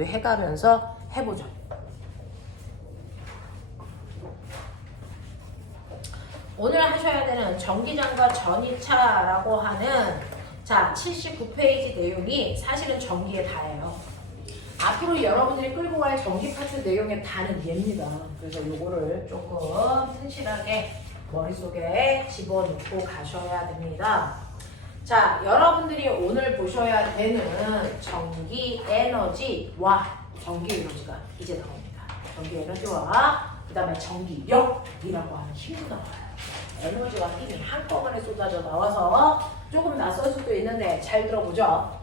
것도 해가면서 해보죠. 오늘 하셔야 되는 전기장과 전이차라고 하는 자 79페이지 내용이 사실은 전기에 다예요. 앞으로 여러분들이 끌고 갈 전기 파트 내용의 다는 얘입니다. 그래서 요거를 조금 튼실하게 머릿속에 집어넣고 가셔야 됩니다. 자, 여러분들이 오늘 보셔야 되는 전기 에너지와 전기 에너지가 이제 나옵니다. 전기 에너지와 그 다음에 전기력이라고 하는 힘도 나와요. 에너지와 힘이 한꺼번에 쏟아져 나와서 조금 낯설 수도 있는데 잘 들어보죠.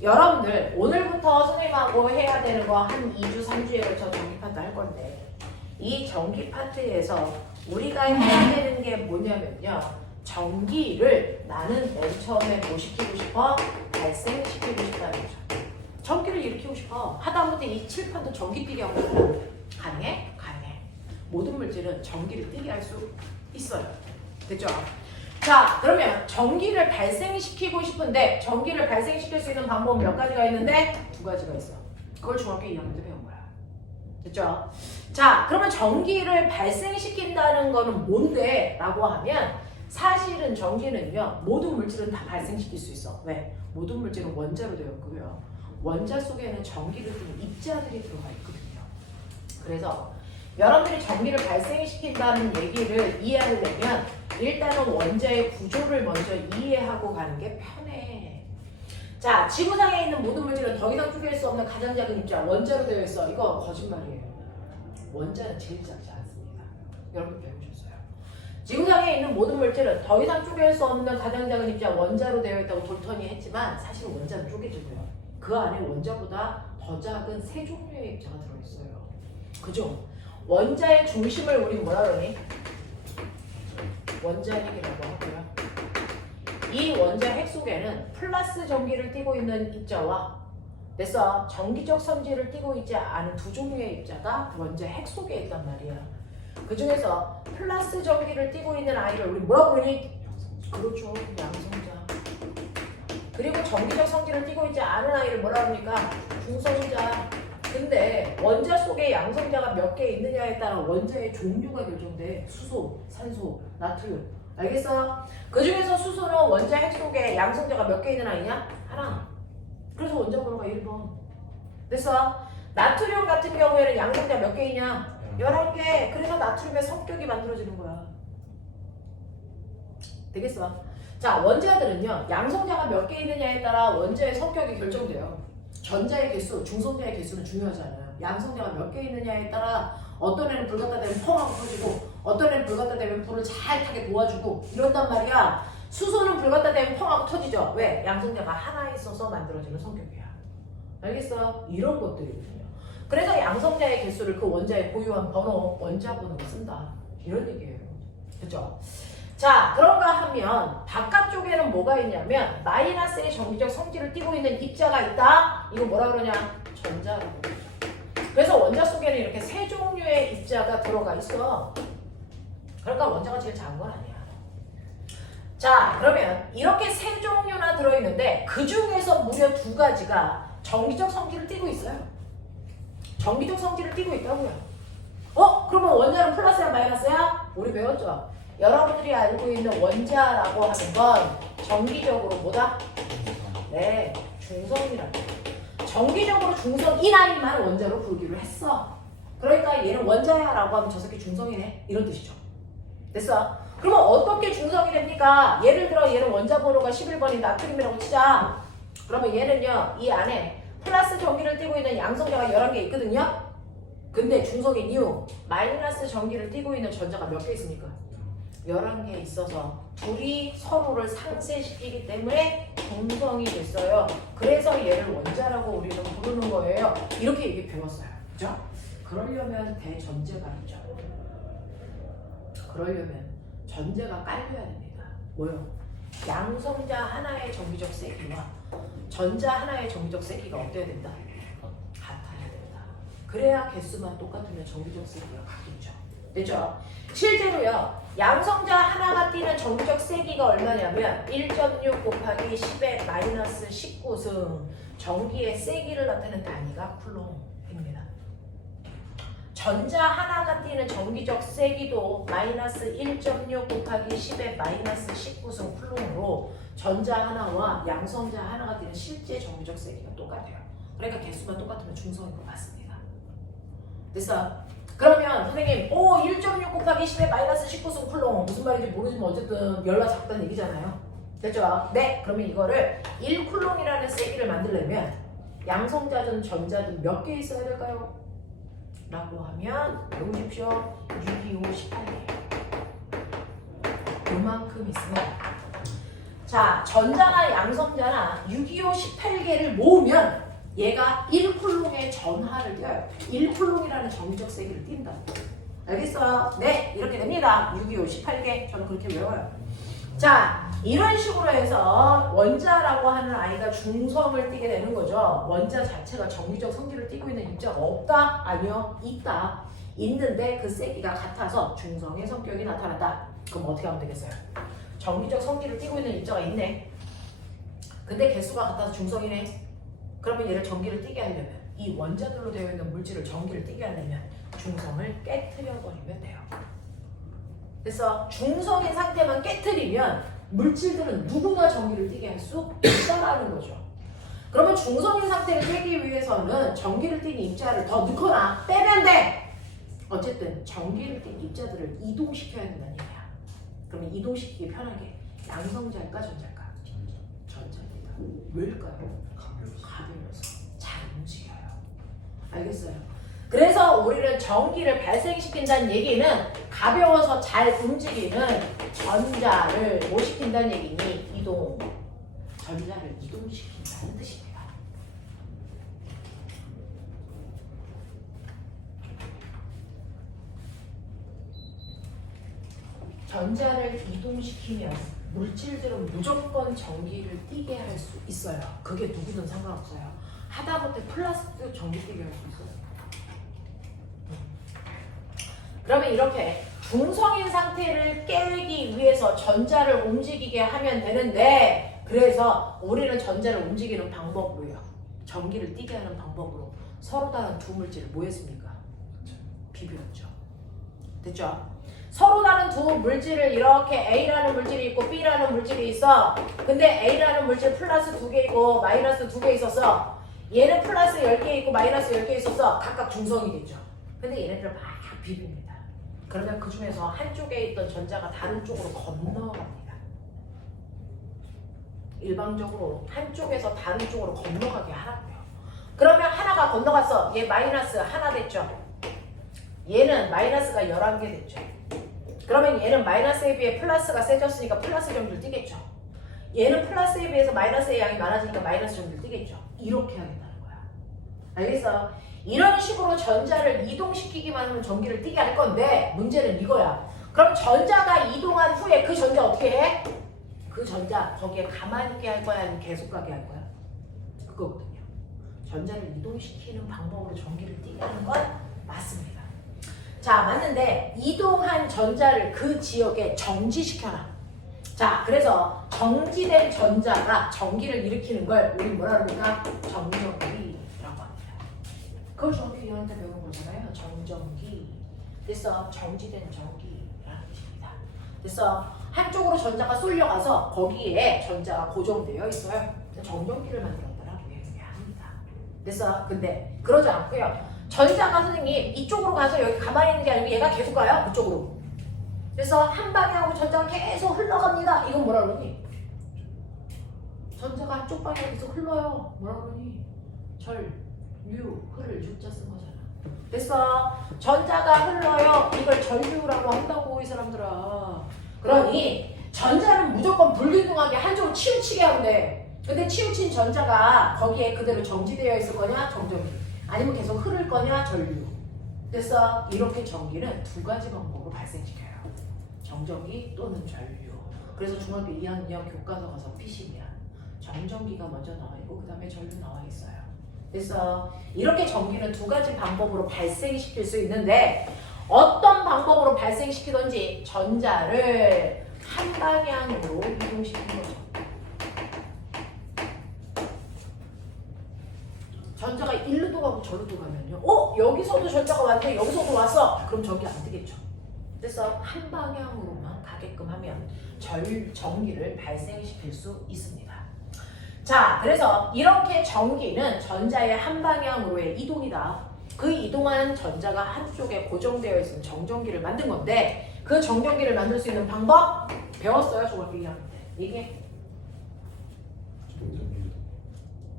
여러분들 오늘부터 선생님하고 해야 되는 거 한 2주, 3주에 걸쳐 전기 파트 할 건데 이 전기 파트에서 우리가 해야 되는 게 뭐냐면요. 전기를 나는 맨 처음에 뭐 시키고 싶어? 발생시키고 싶다는 거죠. 전기를 일으키고 싶어. 하다못해 이 칠판도 전기 뛰게 하고 싶어. 가능해? 가능해. 모든 물질은 전기를 뛰게 할 수 있어요. 됐죠? 자, 그러면 전기를 발생시키고 싶은데 전기를 발생시킬 수 있는 방법은 몇 가지가 있는데 두 가지가 있어. 그걸 중학교 2학년 때 배운 거야. 됐죠? 자, 그러면 전기를 발생시킨다는 거는 뭔데? 라고 하면 사실은 전기는요. 모든 물질은 다 발생시킬 수 있어. 왜? 모든 물질은 원자로 되어 있고요. 원자 속에는 전기를 띠는 입자들이 들어가 있거든요. 그래서 여러분들이 전기를 발생시킨다는 얘기를 이해하려면 일단은 원자의 구조를 먼저 이해하고 가는 게 편해. 자, 지구상에 있는 모든 물질은 더 이상 쪼갤 수 없는 가장 작은 입자, 원자로 되어 있어. 이거 거짓말이에요. 원자는 제일 작지 않습니다. 여러분 배우셨어요. 지구상에 있는 모든 물질은 더 이상 쪼갤 수 없는 가장 작은 입자, 원자로 되어 있다고 돌턴이 했지만 사실 원자는 쪼개지고요. 그 안에 원자보다 더 작은 세 종류의 입자가 들어있어요. 그죠? 원자의 중심을 우리 뭐라 그러니? 원자핵이라고 하고요. 이 원자핵 속에는 플러스 전기를 띠고 있는 입자와 됐어. 전기적 성질을 띠고 있지 않은 두 종류의 입자가 원자핵 속에 있단 말이야. 그 중에서 플러스 전기를 띠고 있는 아이를 우리 뭐라고 그러니? 그렇죠. 양성자. 그리고 전기적 성질을 띠고 있지 않은 아이를 뭐라고 합니까? 중성자. 근데 원자 속에 양성자가 몇 개 있느냐에 따라 원자의 종류가 결정돼. 수소, 산소, 나트륨. 알겠어? 그 중에서 수소는 원자 핵 속에 양성자가 몇 개 있는 아이냐? 하나. 그래서 원자 번호가 1번. 됐어? 나트륨 같은 경우에는 양성자 몇 개 있냐? 11개. 그래서 나트륨의 성격이 만들어지는 거야. 되겠어? 자, 원자들은요. 양성자가 몇 개 있느냐에 따라 원자의 성격이 결정돼요. 전자의 개수, 중성자의 개수는 중요하잖아요. 양성자가 몇 개 있느냐에 따라 어떤 애는 불 갖다 대면 펑 하고 터지고 어떤 애는 불 갖다 대면 불을 잘 타게 도와주고 이런단 말이야. 수소는 불 갖다 대면 펑 하고 터지죠. 왜? 양성자가 하나 있어서 만들어지는 성격이야. 알겠어? 이런 것들이거든요. 그래서 양성자의 개수를 그 원자의 고유한 번호, 원자 번호로 쓴다. 이런 얘기예요. 그죠? 자, 그런가 하면 바깥쪽에는 뭐가 있냐면 마이너스의 전기적 성질을 띠고 있는 입자가 있다. 이거 뭐라 그러냐? 전자라고 그러죠. 그래서 원자 속에는 이렇게 세 종류의 입자가 들어가 있어. 그러니까 원자가 제일 작은 건 아니야. 자, 그러면 이렇게 세 종류나 들어있는데 그 중에서 무려 두 가지가 전기적 성질을 띠고 있어요. 전기적 성질을 띠고 있다고요. 그러면 원자는 플러스야 마이너스야? 우리 배웠죠? 여러분들이 알고 있는 원자라고 하는 건 정기적으로 뭐다? 네, 중성이라고. 정기적으로 중성인 아이만 원자로 부르기로 했어. 그러니까 얘는 원자야 라고 하면 저 새끼 중성이네 이런 뜻이죠. 됐어? 그러면 어떻게 중성이 됩니까? 예를 들어 얘는 원자 번호가 11번인 나트륨이라고 치자. 그러면 얘는요 이 안에 플러스 전기를 띠고 있는 양성자가 11개 있거든요. 근데 중성인 이유 마이너스 전기를 띠고 있는 전자가 몇 개 있습니까? 11개 있어서 둘이 서로를 상쇄시키기 때문에 중성이 됐어요. 그래서 얘를 원자라고 우리는 부르는 거예요. 이렇게 얘기 배웠어요. 그죠? 그러려면 대전제가 있죠. 그러려면 전제가 깔려야 됩니다. 뭐요? 양성자 하나의 전기적 세기와 전자 하나의 전기적 세기가 어때야 된다? 같아야 된다. 그래야 개수만 똑같으면 전기적 세기가 같겠죠. 됐죠? 실제로요. 양성자 하나가 띠는 전기적 세기가 얼마냐면 1.6 곱하기 10의 마이너스 19승. 전기의 세기를 나타내는 단위가 쿨롱입니다. 전자 하나가 띠는 전기적 세기도 마이너스 1.6 곱하기 10의 마이너스 19승 쿨롱으로 전자 하나와 양성자 하나가 띠는 실제 전기적 세기가 똑같아요. 그러니까 개수만 똑같으면 중성인 거 맞습니다. 됐어? 그러면 선생님 1.6 곱하기 10의 마이너스 19승 쿨롱 무슨 말인지 모르지만 어쨌든 열라 작다는 얘기잖아요. 됐죠? 네, 그러면 이거를 1쿨롱이라는 세기를 만들려면 양성자든 전자든 몇 개 있어야 될까요? 라고 하면 배우십시오. 6, 2, 5, 18개 요만큼 있으면 자, 전자나 양성자나 6, 2, 5, 18개를 모으면 얘가 1쿨롱의 전하를 띄어요. 1쿨롱이라는 전기적 세기를 띈다. 알겠어요? 네, 이렇게 됩니다. 6, 2, 5, 18개. 저는 그렇게 외워요. 자, 이런 식으로 해서 원자라고 하는 아이가 중성을 띠게 되는 거죠. 원자 자체가 전기적 성질을 띠고 있는 입자가 없다? 아니요, 있다. 있는데 그 세기가 같아서 중성의 성격이 나타난다. 그럼 어떻게 하면 되겠어요? 전기적 성질을 띠고 있는 입자가 있네. 근데 개수가 같아서 중성이네. 그러면 얘를 전기를 띠게 하려면 이 원자들로 되어 있는 물질을 전기를 띠게 하려면 중성을 깨트려 버리면 돼요. 그래서 중성인 상태만 깨트리면 물질들은 누구나 전기를 띠게 할 수 있다라는 거죠. 그러면 중성인 상태를 깨기 위해서는 전기를 띠는 입자를 더 넣거나 빼면 돼. 어쨌든 전기를 띤 입자들을 이동시켜야 된다는 얘기야. 그러면 이동시키기 편하게 양성자일까 전자일까? 전자입니다. 왜일까요? 가벼워서 잘 움직여요. 알겠어요? 그래서 우리는 전기를 발생시킨다는 얘기는 가벼워서 잘 움직이는 전자를 뭐 시킨다는 얘기니? 이동. 전자를 이동시킨다는 뜻입니다. 전자를 이동시키면 물질들은 무조건 전기를 띠게 할 수 있어요. 그게 누구든 상관없어요. 하다못해 플라스틱 전기 띠게 할 수 있어요. 그러면 이렇게 중성인 상태를 깨기 위해서 전자를 움직이게 하면 되는데, 그래서 우리는 전자를 움직이는 방법으로요, 전기를 띠게 하는 방법으로 서로 다른 두 물질을 뭐 했습니까? 비벼왔죠. 됐죠? 서로 다른 두 물질을 이렇게 A라는 물질이 있고 B라는 물질이 있어. 근데 A라는 물질 플러스 2개 있고 마이너스 2개 있었어. 얘는 플러스 10개 있고 마이너스 10개 있어서 각각 중성이겠죠. 근데 얘네들을 막 비빕니다. 그러면 그 중에서 한쪽에 있던 전자가 다른 쪽으로 건너갑니다. 일방적으로 한쪽에서 다른 쪽으로 건너가게 하라고요. 그러면 하나가 건너갔어. 얘 마이너스 하나 됐죠. 얘는 마이너스가 11개 됐죠. 그러면 얘는 마이너스에 비해 플러스가 세졌으니까 플러스 정도를 띄겠죠. 얘는 플러스에 비해서 마이너스의 양이 많아지니까 마이너스 정도를 띄겠죠. 이렇게 하겠다는 거야. 알겠어? 이런 식으로 전자를 이동시키기만 하면 전기를 띠게 할 건데, 문제는 이거야. 그럼 전자가 이동한 후에 그 전자 어떻게 해? 그 전자 거기에 가만히 있게 할 거야? 아니면 계속 가게 할 거야? 그거거든요. 전자를 이동시키는 방법으로 전기를 띠게 하는 건 맞습니다. 자, 맞는데 이동한 전자를 그 지역에 정지시켜라. 자, 그래서 정지된 전자가 전기를 일으키는 걸 우리 뭐라 그럽니까? 정전기라고 합니다. 그걸 중학교 2학년 때 배운 거잖아요. 정전기. 그래서 정지된 전기라는 뜻입니다. 그래서 한쪽으로 전자가 쏠려가서 거기에 전자가 고정되어 있어요. 정전기를 만들었다라고 얘기합니다. 그래서 근데 그러지 않고요. 전자가 선생님 이쪽으로 가서 여기 가만히 있는 게 아니고 얘가 계속 가요. 그쪽으로. 그래서 한 방향으로 전자가 계속 흘러갑니다. 이건 뭐라 그러니? 전자가 한쪽 방향으로 계속 흘러요. 뭐라 그러니? 전류, 흐를 유자 쓴 거잖아. 그래서 전자가 흘러요. 이걸 전류라고 한다고 이 사람들아. 그러니 전자는 무조건 불균등하게 한쪽으로 치우치게 하면 돼. 근데 치우친 전자가 거기에 그대로 정지되어 있을 거냐? 정전기. 아니면 계속 흐를 거냐? 전류. 그래서 이렇게 전기는 두 가지 방법으로 발생시켜요. 정전기 또는 전류. 그래서 중학교 2학년 교과서 가서 피시면 정전기가 먼저 나와 있고 그 다음에 전류 나와 있어요. 그래서 이렇게 전기는 두 가지 방법으로 발생시킬 수 있는데, 어떤 방법으로 발생시키든지 전자를 한 방향으로 이동시키는 거죠. 전자가 일로도 가고 저로도 가면요. 여기서도 전자가 왔는데 여기서도 왔어. 그럼 전기 안 되겠죠. 그래서 한 방향으로만 가게끔 하면 전기를 발생시킬 수 있습니다. 자, 그래서 이렇게 전기는 전자의 한 방향으로의 이동이다. 그 이동한 전자가 한쪽에 고정되어 있는 정전기를 만든 건데 그 정전기를 만들 수 있는 방법 배웠어요. 중학교 2학년 때. 이게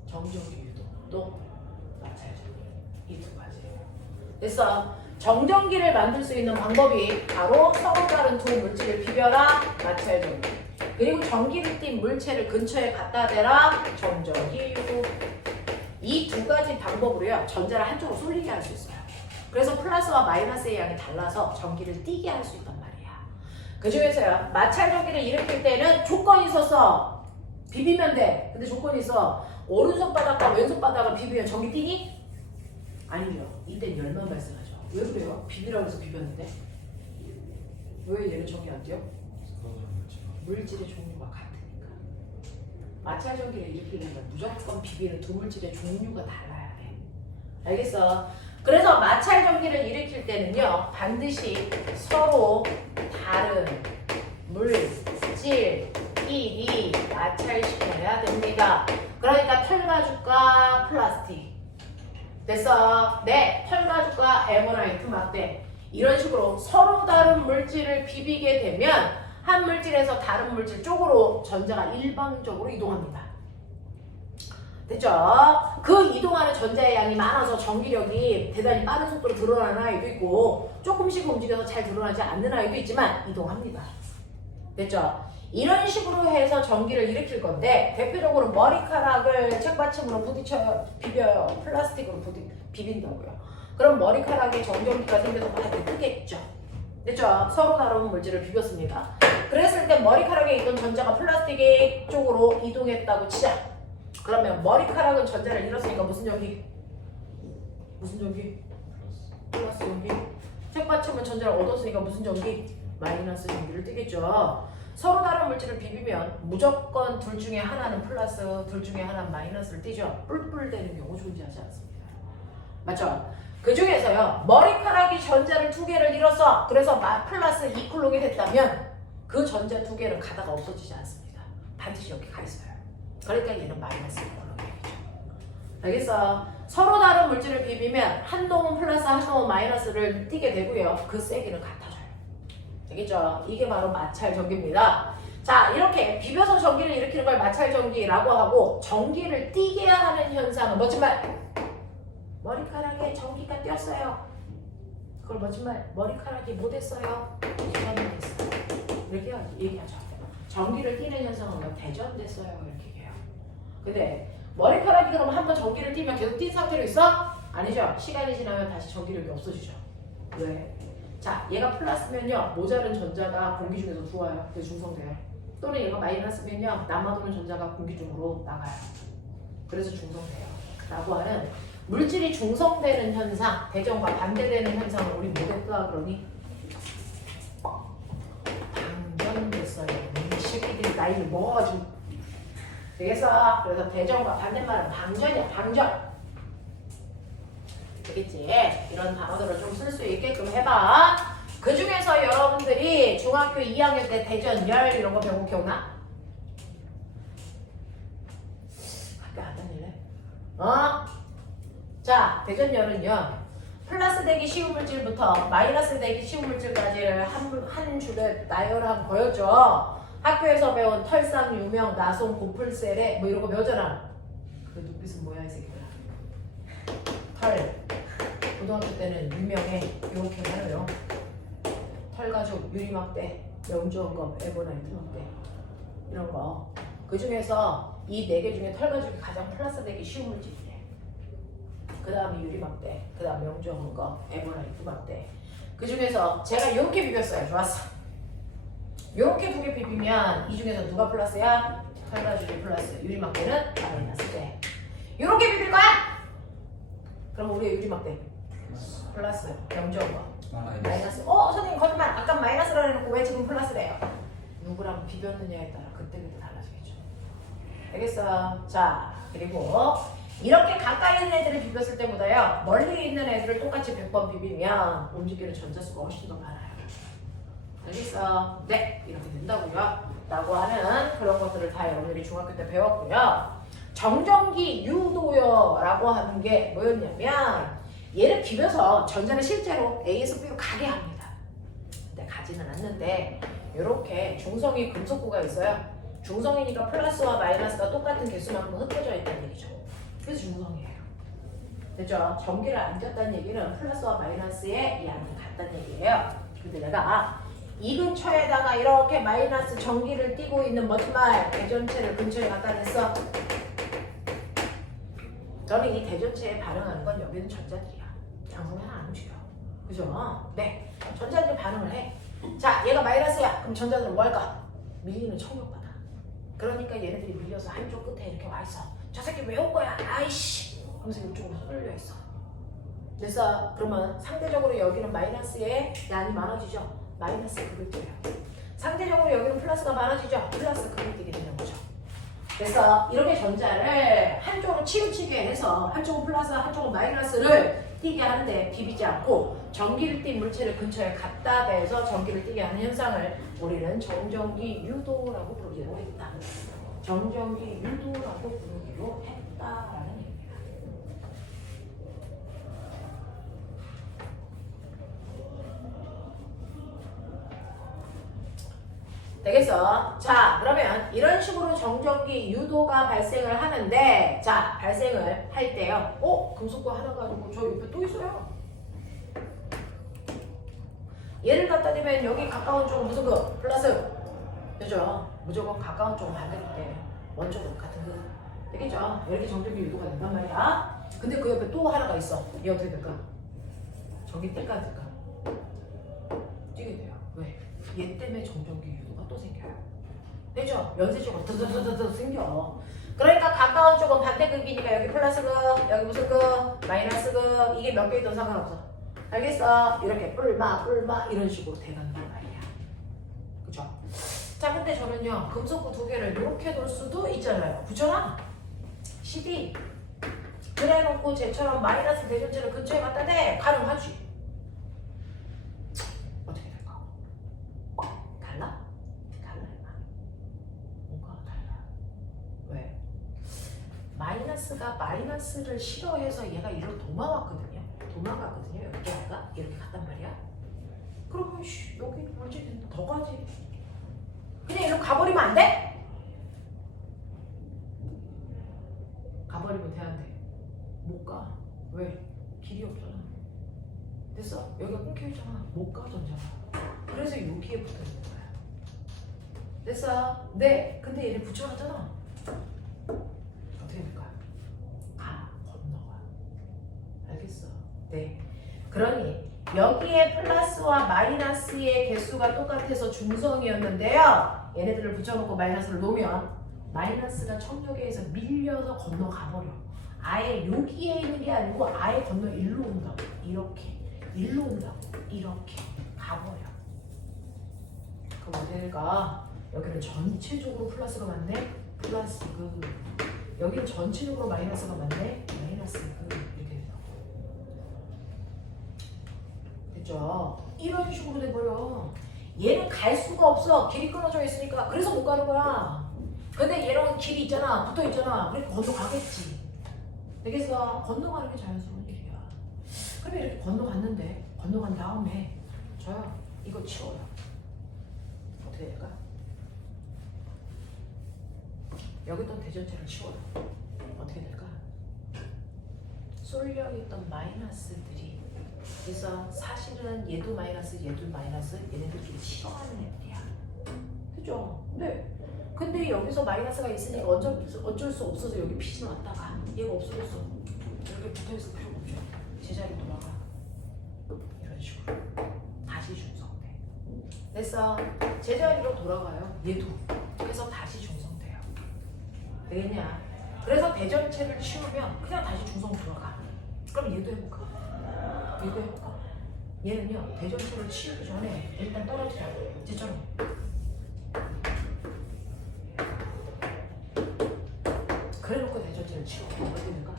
정전기 유도 또 이 두 가지예요. 그래서 정전기를 만들 수 있는 방법이 바로 서로 다른 두 물질을 비벼라 마찰전기, 그리고 전기를 띤 물체를 근처에 갖다 대라 정전기 유도. 이 두 가지 방법으로요 전자를 한쪽으로 쏠리게 할 수 있어요. 그래서 플러스와 마이너스의 양이 달라서 전기를 띠게 할 수 있단 말이야. 그 중에서요 마찰전기를 일으킬 때는 조건이 있어서 비비면 돼. 근데 조건이 있어. 오른손 바닥과 왼손 바닥을 비비면 전기 띠니? 아니죠. 이땐 열만 발생하죠. 왜 그래요? 비비라고 해서 비볐는데 왜 얘는 전기 안 뛰어? 물질의 종류가 같으니까. 마찰 전기를 일으키려면 무조건 비비는 두 물질의 종류가 달라야 돼. 알겠어? 그래서 마찰 전기를 일으킬 때는요 반드시 서로 다른 물질끼리 마찰시켜야 됩니다. 그러니까 털가죽과 플라스틱. 됐어? 네, 털가죽과 에모나이트 막대. 이런 식으로 서로 다른 물질을 비비게 되면 한 물질에서 다른 물질 쪽으로 전자가 일방적으로 이동합니다. 됐죠? 그 이동하는 전자의 양이 많아서 전기력이 대단히 빠른 속도로 드러나는 아이도 있고 조금씩 움직여서 잘 드러나지 않는 아이도 있지만 이동합니다. 됐죠? 이런 식으로 해서 전기를 일으킬 건데 대표적으로 머리카락을 책받침으로 부딪혀 비벼요. 플라스틱으로 비빈다고요. 그럼 머리카락에 정전기가 생겨서 많이 뜨겠죠. 됐죠? 서로 다른 물질을 비볐습니다. 그랬을 때 머리카락에 있던 전자가 플라스틱 쪽으로 이동했다고 치자. 그러면 머리카락은 전자를 잃었으니까 무슨 전기? 무슨 전기? 플러스 전기. 책받침은 전자를 얻었으니까 무슨 전기? 마이너스 전기를 띠겠죠. 서로 다른 물질을 비비면 무조건 둘 중에 하나는 플러스, 둘 중에 하나는 마이너스를 띠죠. 뿔뿔 되는 경우 존재하지 않습니다. 맞죠? 그 중에서요 머리카락이 전자를 두 개를 잃었어. 그래서 플러스 2쿨롱이 됐다면 그 전자 두 개는 가다가 없어지지 않습니다. 반드시 여기 가 있어요. 그러니까 얘는 마이너스 2쿨롱이겠죠. 알겠어? 서로 다른 물질을 비비면 한 놈은 플러스 한 놈은 마이너스를 띠게 되고요. 그 세기는 같아져요. 알겠죠? 이게 바로 마찰 전기입니다. 자, 이렇게 비벼서 전기를 일으키는 걸 마찰 전기라고 하고 전기를 띠게 하는 현상은 멋진 말. 머리카락에 전기가 뛰었어요. 그걸 멋진 말. 머리카락이 뭐 됐어요? 대전됐어요. 이렇게 얘기하죠. 전기를 띠는 현상은 대전됐어요. 이렇게 얘기해요. 근데 머리카락이 그럼 한번 전기를 띠면 계속 띈 상태로 있어? 아니죠. 시간이 지나면 다시 전기력이 없어지죠. 왜? 자, 얘가 플러스면요 모자른 전자가 공기 중에서 들어와요. 그래서 중성돼요. 또는 얘가 마이너스면요 남아도는 전자가 공기 중으로 나가요. 그래서 중성돼요. 라고 하는 물질이 중성되는 현상, 대전과 반대되는 현상을 우리 뭐 됐다 그러니? 방전됐어요. 이 새끼들이 나이를 먹어가지고. 되겠어? 그래서 대전과 반대말은 방전이야. 방전. 되겠지? 이런 단어들을 좀 쓸 수 있게끔 해봐. 그 중에서 여러분들이 중학교 2학년 때 대전열 이런 거 배운 거 기억나? 학교 안 다닐래? 자, 대전열은요 플러스 되기 쉬운 물질부터 마이너스 되기 쉬운 물질까지를 한 줄에 나열한 거였죠. 학교에서 배운 털상, 유명, 나송, 고풀세례 뭐 이런 거 배웠잖아. 그 눈빛은 뭐야 이 새끼야. 털. 고등학교 때는 유명해. 이렇게 해요. 털가죽, 유리막대, 명주원검, 에버나이트 막대 이런 거. 그 중에서 이 4개 중에 털가죽이 가장 플러스 되기 쉬운 물질이래. 그 다음에 유리막대, 그 다음 명주원검, 에버나이트 막대. 그 중에서 제가 이렇게 비볐어요. 좋았어. 이렇게 두 개 비비면 이 중에서 누가 플러스야? 털가죽이 플러스, 유리막대는 마이너스 돼. 이렇게 비빌 거야? 그럼 우리의 유리막대 플러스 0.5 마이너스. 마이너스. 선생님 거짓말. 아까 마이너스라고 해놓고 왜 지금 플러스래요? 누구랑 비볐느냐에 따라 그때그때 달라지겠죠. 알겠어? 자, 그리고 이렇게 가까이 있는 애들을 비볐을 때보다요 멀리 있는 애들을 똑같이 100번 비비면 움직이는 전자수가 훨씬 더 많아요. 알겠어? 네, 이렇게 된다고요 라고 하는 그런 것들을 다 여러분들이 중학교 때 배웠고요. 정전기 유도요 라고 하는 게 뭐였냐면 얘를 비벼서 전자를 실제로 A에서 B로 가게 합니다. 근데 가지는 않는데 이렇게 중성이 금속구가 있어요. 중성이니까 플러스와 마이너스가 똑같은 개수만큼 흩어져 있다는 얘기죠. 그래서 중성이에요. 됐죠? 전기를 안 꼈다는 얘기는 플러스와 마이너스의 양이 같다는 얘기예요. 근데 내가 이 근처에다가 이렇게 마이너스 전기를 띠고 있는 멋진말 대전체를 근처에 갖다 냈어. 저는 이 대전체에 반응하는 건 여기는 전자들이야. 양성이 하나 안 움직여. 그죠? 네. 전자들이 반응을 해. 자, 얘가 마이너스야. 그럼 전자들은 뭐 할까? 밀리는 청력받아. 그러니까 얘네들이 밀려서 한쪽 끝에 이렇게 와 있어. 저 새끼 왜 온 거야? 아이씨. 하면서 이쪽으로 쏠려 있어. 그래서 그러면 상대적으로 여기는 마이너스의 양이 많아지죠. 마이너스 극을 띄어요. 상대적으로 여기는 플러스가 많아지죠. 플러스 극을 띄게 되는 거죠. 그래서 이렇게 전자를 한쪽으로 치우치게 해서 한쪽은 플러스 한쪽은 마이너스를 띄게 하는데 비비지 않고 전기를 띈 물체를 근처에 갖다 대서 전기를 띄게 하는 현상을 우리는 정전기 유도라고 부르기로 했다. 정전기 유도라고 부르기로 했다라는 얘기입니다. 되겠어? 자, 그러면 이런 식으로 정전기 유도가 발생을 하는데, 자, 발생을 할 때요. 금속구 하나 가지고 저 옆에 또 있어요. 얘를 갖다 대면 여기 가까운 쪽은 무슨 거? 플러스. 그죠? 무조건 가까운 쪽은 반대기 때문에 원쪽은 같은 거. 되겠죠? 이렇게 정전기 유도가 된단 말이야. 근데 그 옆에 또 하나가 있어. 얘 어떻게 될까? 전기 뗄까 될까? 뛰게 돼요. 왜? 얘 때문에 정전기 유도가 또 생겨요. 되죠? 연쇄적으로 더더더더 생겨. 그러니까 가까운 쪽은 반대극이니까 여기 플러스극, 여기 무슨 극, 마이너스극, 이게 몇 개 있든 상관없어. 알겠어? 이렇게 뿔마 이런 식으로 돼간단 말이야. 그죠? 자, 근데 저는요 금속구 두 개를 이렇게 놓을 수도 있잖아요. 그렇잖아? CD 그래 놓고 쟤처럼 마이너스 대전체를 근처에 갖다 대. 가능하지. 어떻게 될까? 달라? 뭔가 달라. 왜? 마이너스가 마이너스를 싫어해서 얘가 이리로 도망갔거든요. 이렇게 할까? 이렇게 갔단 말이야. 그러면 여기 물질 더 가지. 그냥 이리로 가버리면 안 돼? 가버리면 돼, 안 돼? 못 가. 왜? 길이 없잖아. 됐어? 여기가 끊겨있잖아. 못 가, 전자가. 그래서 여기에 붙어있는 거야. 됐어? 네. 근데 얘를 붙여놨잖아. 어떻게 될까? 건너가. 알겠어? 네. 그러니 여기에 플러스와 마이너스의 개수가 똑같아서 중성이었는데요. 얘네들을 붙여놓고 마이너스를 놓으면 마이너스가 청력에 의해서 밀려서 건너가 버려. 아예 여기에 있는 게 아니고 아예 건너 일로 온다고. 이렇게. 일로 온다고. 이렇게 가버려. 그럼 어떻게 될까? 여기는 전체적으로 플러스가 많네? 플러스 여기는 전체적으로 마이너스가 많네? 마이너스 이렇게 된다고. 됐죠? 이런 식으로 돼버려. 얘는 갈 수가 없어. 길이 끊어져 있으니까. 그래서 못 가는 거야. 근데 얘는 길이 있잖아. 붙어 있잖아. 그러니까 건너가겠지. 되겠어? 건너가는 게 자연스러운 일이야. 그러면 이렇게 건너갔는데 건너간 다음에 저요 이거 치워요. 어떻게 될까? 여기 있던 대전체를 치워요. 어떻게 될까? 쏠려있던 마이너스들이 그래서 사실은 얘도 마이너스 얘네들끼리 싫어하는 애들이야. 그죠? 네. 근데 여기서 마이너스가 있으니까 어쩔 수 없어서 여기 피신 왔다가 얘가 없어졌어. 여기 붙어있을 필요가 없죠. 제자리 돌아가. 이런 식으로 다시 중성돼. 됐어. 제자리로 돌아가요. 얘도. 그래서 다시 중성돼요. 되겠냐? 그래서 대전체를 치우면 그냥 다시 중성 들어가. 그럼 얘도 해볼까? 이거 해볼까? 얘는요 대전체를 치우기 전에 일단 떨어뜨려. 이제처럼. 그래놓고 대전체를 치우고 뭐가 되는가?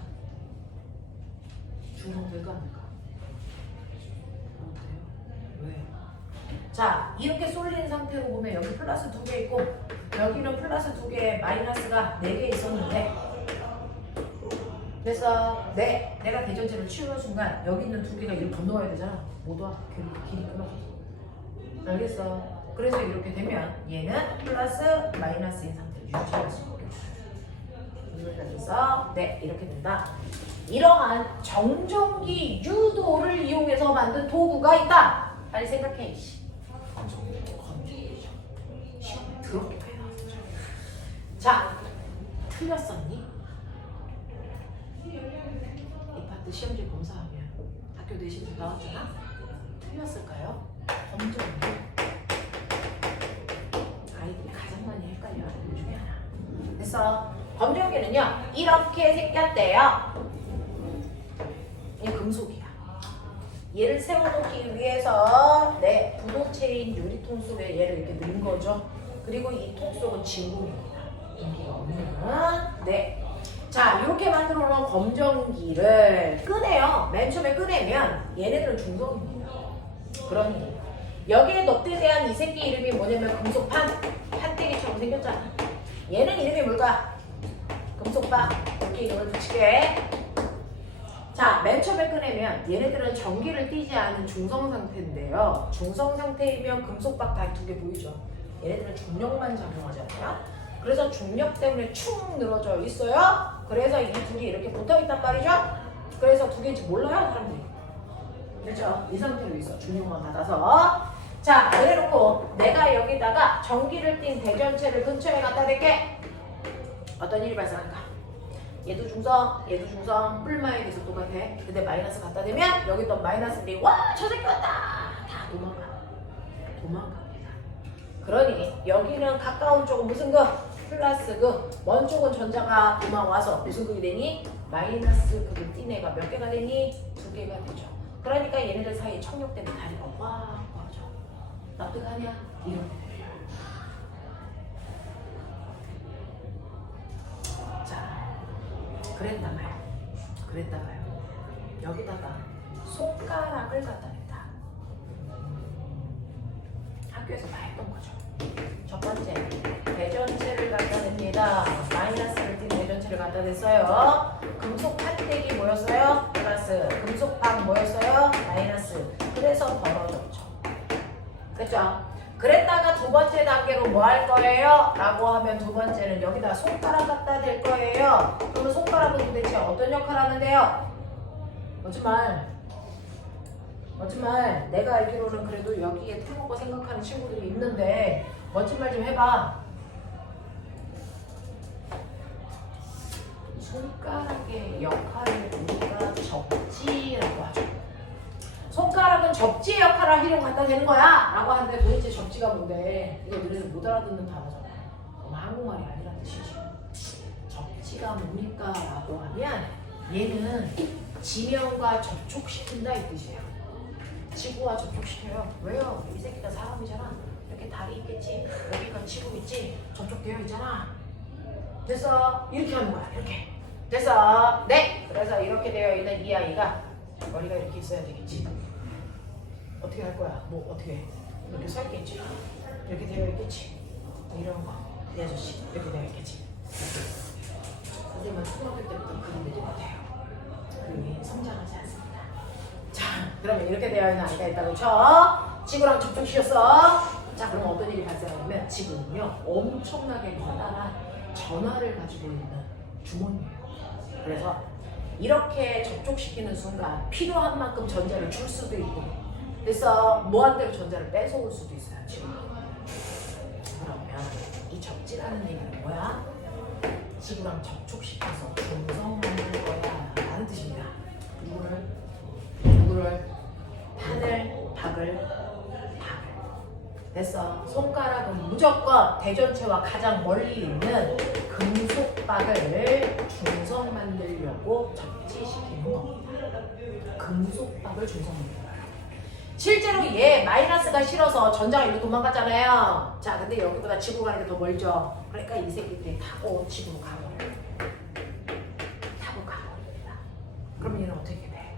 중성될까 안 될까? 왜? 자, 이렇게 쏠린 상태로 보면 여기 플러스 2개 있고 여기는 플러스 2개, 마이너스가 4개 있었는데 그래서 내가 대전체를 치우는 순간 여기 있는 2개가 이렇게 건너와야 되잖아. 못 와. 길이 끊어져. 알겠어? 그래서 이렇게 되면 얘는 플러스 마이너스인 상태를 유지할 수가 없겠어. 그래서 이렇게 된다. 이러한 정전기 유도를 이용해서 만든 도구가 있다. 빨리 생각해. 시험에 더럽게 많이 나왔어. 자, 틀렸었니? 이 파트 시험지 검사하면 학교 내신도 나왔잖아? 틀렸을까요? 검정기. 아이들이 가장 많이 헷갈려하는 것 중에 하나. 그래서 검정기는요 이렇게 생겼대요. 이 금속이야. 얘를 세워놓기 위해서 부도체인 유리통 속에 얘를 이렇게 넣은 거죠. 그리고 이 통 속은 진공입니다. 인기가 없는 자, 이렇게 만들어 놓은 검정기를 꺼내요. 맨 처음에 꺼내면 얘네들은 중성입니다. 그러니 여기에 덧대대한 이 새끼 이름이 뭐냐면 금속판, 판때기처럼 생겼잖아. 얘는 이름이 뭘까? 금속판. 이렇게 이름을 붙이게. 자, 맨 처음에 꺼내면 얘네들은 전기를 띠지 않은 중성 상태인데요. 중성 상태이면 금속박 다 2개 보이죠? 얘네들은 중력만 작용하잖아요. 그래서 중력 때문에 축 늘어져 있어요. 그래서 이 둘이 이렇게 붙어 있단 말이죠. 그래서 2개인지 몰라요, 사람들이. 그렇죠? 이 상태로 있어. 중력만 받아서. 자, 그래놓고 내가 여기다가 전기를 띤 대전체를 근처에 갖다 댈게. 어떤 일이 발생할까? 얘도 중성, 얘도 중성, 뿔마에 계속 똑같아. 근데 마이너스 갖다 대면 여기 또 마이너스들이 와! 저 새끼 왔다! 다 도망갑니다. 그러니 여기는 가까운 쪽은 무슨 그? 플러스 그. 먼 쪽은 전자가 도망와서 무슨 극이 되니? 마이너스 극을 띤 애가 몇 개가 되니? 2개가 되죠. 그러니까 얘네들 사이에 청력 때문에 다리가 확 꺼져. 납득하냐? 이렇게 돼요. 자, 그랬다가요. 여기다가 손가락을 갖다 댄다. 학교에서 다 했던 거죠. 첫 번째, 대전체를 갖다 냅니다. 마이너스를 띈 대전체를 갖다 댔어요. 금속 판때기 뭐였어요? 플러스. 금속판 뭐였어요? 마이너스. 그래서 벌어졌죠. 그죠? 그랬다가 2번째 단계로 뭐 할 거예요? 라고 하면 2번째는 여기다 손가락 갖다 댈 거예요. 그러면 손가락은 도대체 어떤 역할을 하는데요? 멋진 말. 내가 알기로는 그래도 여기에 틀먹고 생각하는 친구들이 있는데 멋진 말 좀 해봐. 손가락의 역할을 우리가 접지라고 하죠. 손가락은 접지의 역할을 하려고 갖다 대는 거야 라고 하는데 도대체 접지가 뭔데? 이게 우리는 못 알아듣는 단어잖아. 한국말이 아니란 뜻이지. 접지가 뭡니까? 라고 하면 얘는 지면과 접촉시킨다 이 뜻이에요. 지구와 접촉시켜요. 왜요? 이 새끼가 사람이잖아. 이렇게 다리 있겠지? 여기가 지구 있지? 접촉되어 있잖아. 그래서 이렇게 하는 거야. 이렇게. 그래서 그래서 이렇게 되어 있는 이 아이가 머리가 이렇게 있어야 되겠지. 어떻게 할 거야? 뭐 어떻게 해? 이렇게 서 있겠지? 이렇게 되어 있겠지? 이런 거. 이 아저씨 이렇게 되어 있겠지? 선생님은 초등학교 때부터 그림 그리지 못해요. 그림이 성장하지 않습니다. 자, 그러면 이렇게 되어 있는 아이가 있다고 쳐. 지구랑 접촉시켰어. 자, 그럼 어떤 일이 발생하냐면 지구는요 엄청나게 커다란 전하를 가지고 있는 주머니예요. 그래서 이렇게 접촉시키는 순간 필요한 만큼 전자를 줄 수도 있고, 그래서 무한대로 전자를 뺏어올 수도 있어요. 지금. 그러면 이 접지라는 얘기는 뭐야? 지구랑 접촉시켜서 중성 만들 거야 라는 뜻입니다. 누구를 박을. 됐어. 손가락은 무조건 대전체와 가장 멀리 있는 금속박을 중성 만들려고 접지시키는 겁니다. 금속박을 중성입니다. 실제로 얘 마이너스가 싫어서 전자가 일로 도망갔잖아요. 자, 근데 여기보다 지구가 가는 게 더 멀죠. 그러니까 이 새끼들이 타고 지구로 가버려요. 타고 가버립니다. 그럼 얘는 어떻게 돼?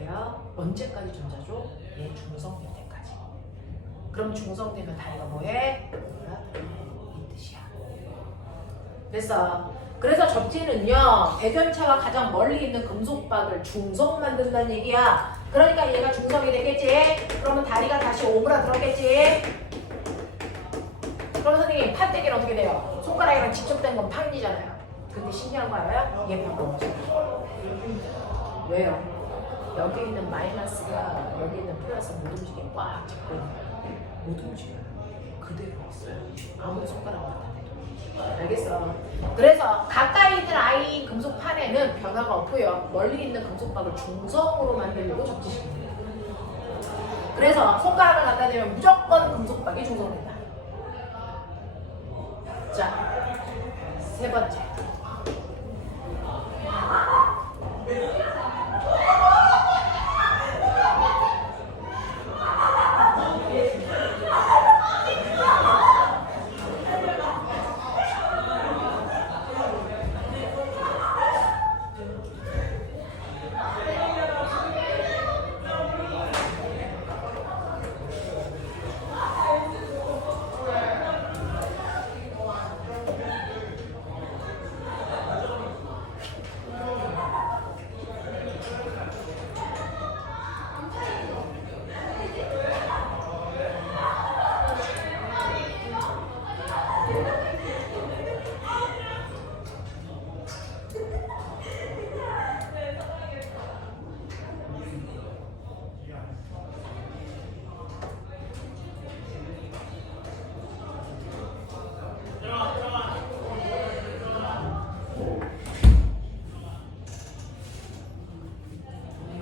얘가 언제까지 전자죠? 얘 중성될 때까지. 그럼 중성되면 다리가 뭐해? 이 뜻이야. 됐어. 그래서 접지는요, 대전차가 가장 멀리 있는 금속박을 중성 만든다는 얘기야. 그러니까 얘가 중성이 되겠지? 그러면 다리가 다시 오므라들었겠지? 그럼 선생님, 판때기는 어떻게 돼요? 손가락이랑 직접된 건 판이잖아요. 근데 신기한 거 알아요? 얘 바꿔. 왜요? 여기 있는 마이너스가 여기 있는 플러스 못 움직여. 꽉 잡고 못 움직여요. 그대로 있어요. 아무리 손가락 갖다 대도. 알겠어? 그래서 가까이 있는 아이인 금속판에는 변화가 없고요. 멀리 있는 금속박을 중성으로 만들려고 접지시킵니다. 그래서 손가락을 갖다 대면 무조건 금속박이 중성된다. 자, 세 번째.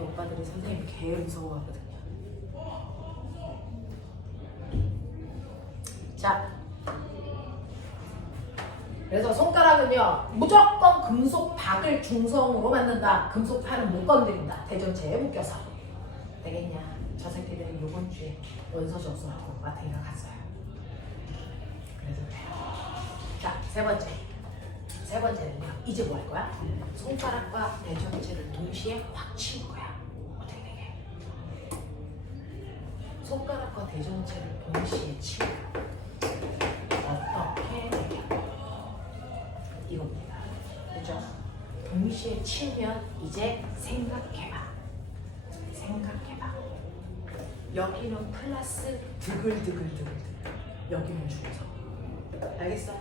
오빠들이 선생님 개 무서워하거든요. 자, 그래서 손가락은요 무조건 금속박을 중성으로 만든다. 금속판은 못 건드린다. 대전체에 묶여서. 되겠냐? 저 새끼들이 요번 주에 원서 접수하고 마트에 갔어요. 그래서 그래요. 자, 세 번째. 세 번째는요. 이제 뭐 할 거야? 손가락과 대전체를 동시에 확 치는 거야. 어떻게 되게? 손가락과 대전체를 동시에 치면 어떻게 되게? 이겁니다. 그죠? 동시에 치면 이제 생각해봐. 생각해봐. 여기는 플러스 드글드글드글. 여기는 중성. 알겠어?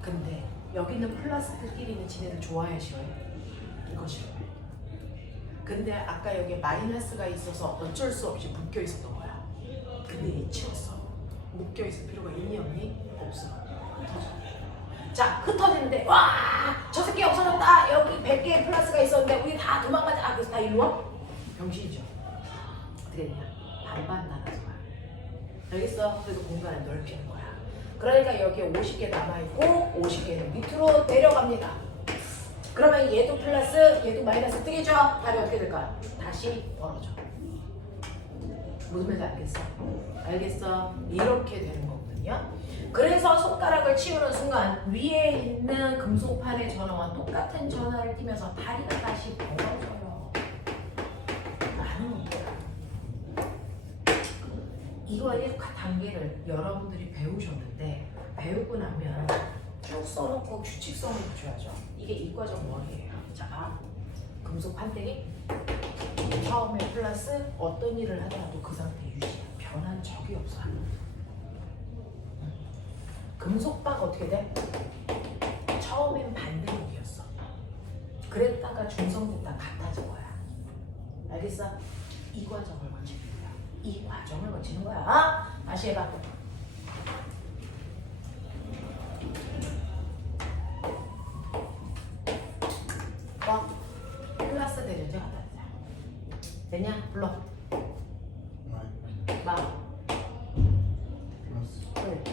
근데 여기는 플러스끼리는 지네들 좋아해 싫어해? 이거 싫어해. 근데 아까 여기 마이너스가 있어서 어쩔 수 없이 묶여 있었던 거야. 근데 얘 치웠어. 묶여 있을 필요가 있니 없니? 없어. 흩어져. 자, 흩어지는데 와! 저 새끼 없어졌다. 여기 100개의 플러스가 있었는데 우리 다 도망가자. 그래서 다 일로 와? 병신이죠. 어떻게 되냐? 반반 나눠서 와. 알겠어? 그래서 공간을 넓히는 거야. 그러니까 여기에 50개 남아있고 50개는 밑으로 내려갑니다. 그러면 얘도 플러스 얘도 마이너스 뜨겠죠? 다리 어떻게 될까? 다시 벌어져. 무슨 말인지 알겠어? 알겠어? 이렇게 되는 거거든요. 그래서 손가락을 치우는 순간 위에 있는 금속판의 전원과 똑같은 전화를 띠면서 다리가 다시 벌어져요. 많은 거야. 이거의 단계를 여러분들이 배우셨는데 배우고 나면 쭉 써놓고 규칙성을 붙여야죠. 이게 이과적 머리예요. 자, 금속 판때기 처음에 플러스 어떤 일을 하더라도 그 상태 유지. 변한 적이 없어. 금속박 어떻게 돼? 처음엔 반대목이었어. 그랬다가 중성됐다 같아진 거야. 알겠어? 이 과정을 거치는 거야. 이 과정을 거치는 거야. 아? 다시 해봐. 플러스 대전제 갖다 대자. 됐냐? 불러. 마. 응.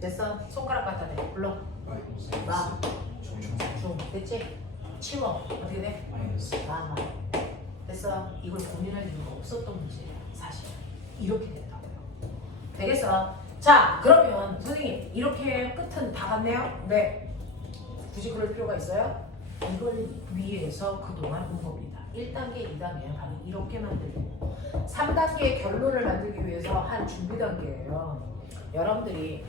됐어? 손가락 갖다 대. 불러. 마. 중. 됐지? 치워. 어떻게 돼? 마. 됐어? 이걸 고민할 이유가 없었던 문제예요. 사실 이렇게 된다고요. 되겠어? 자, 그러면 선생님 이렇게 끝은 다 갔네요? 네. 굳이 그럴 필요가 있어요? 이걸 위해서 그동안 온 겁니다. 1단계, 2단계는 바로 이렇게 만들고 3단계의 결론을 만들기 위해서 한 준비 단계예요. 여러분들이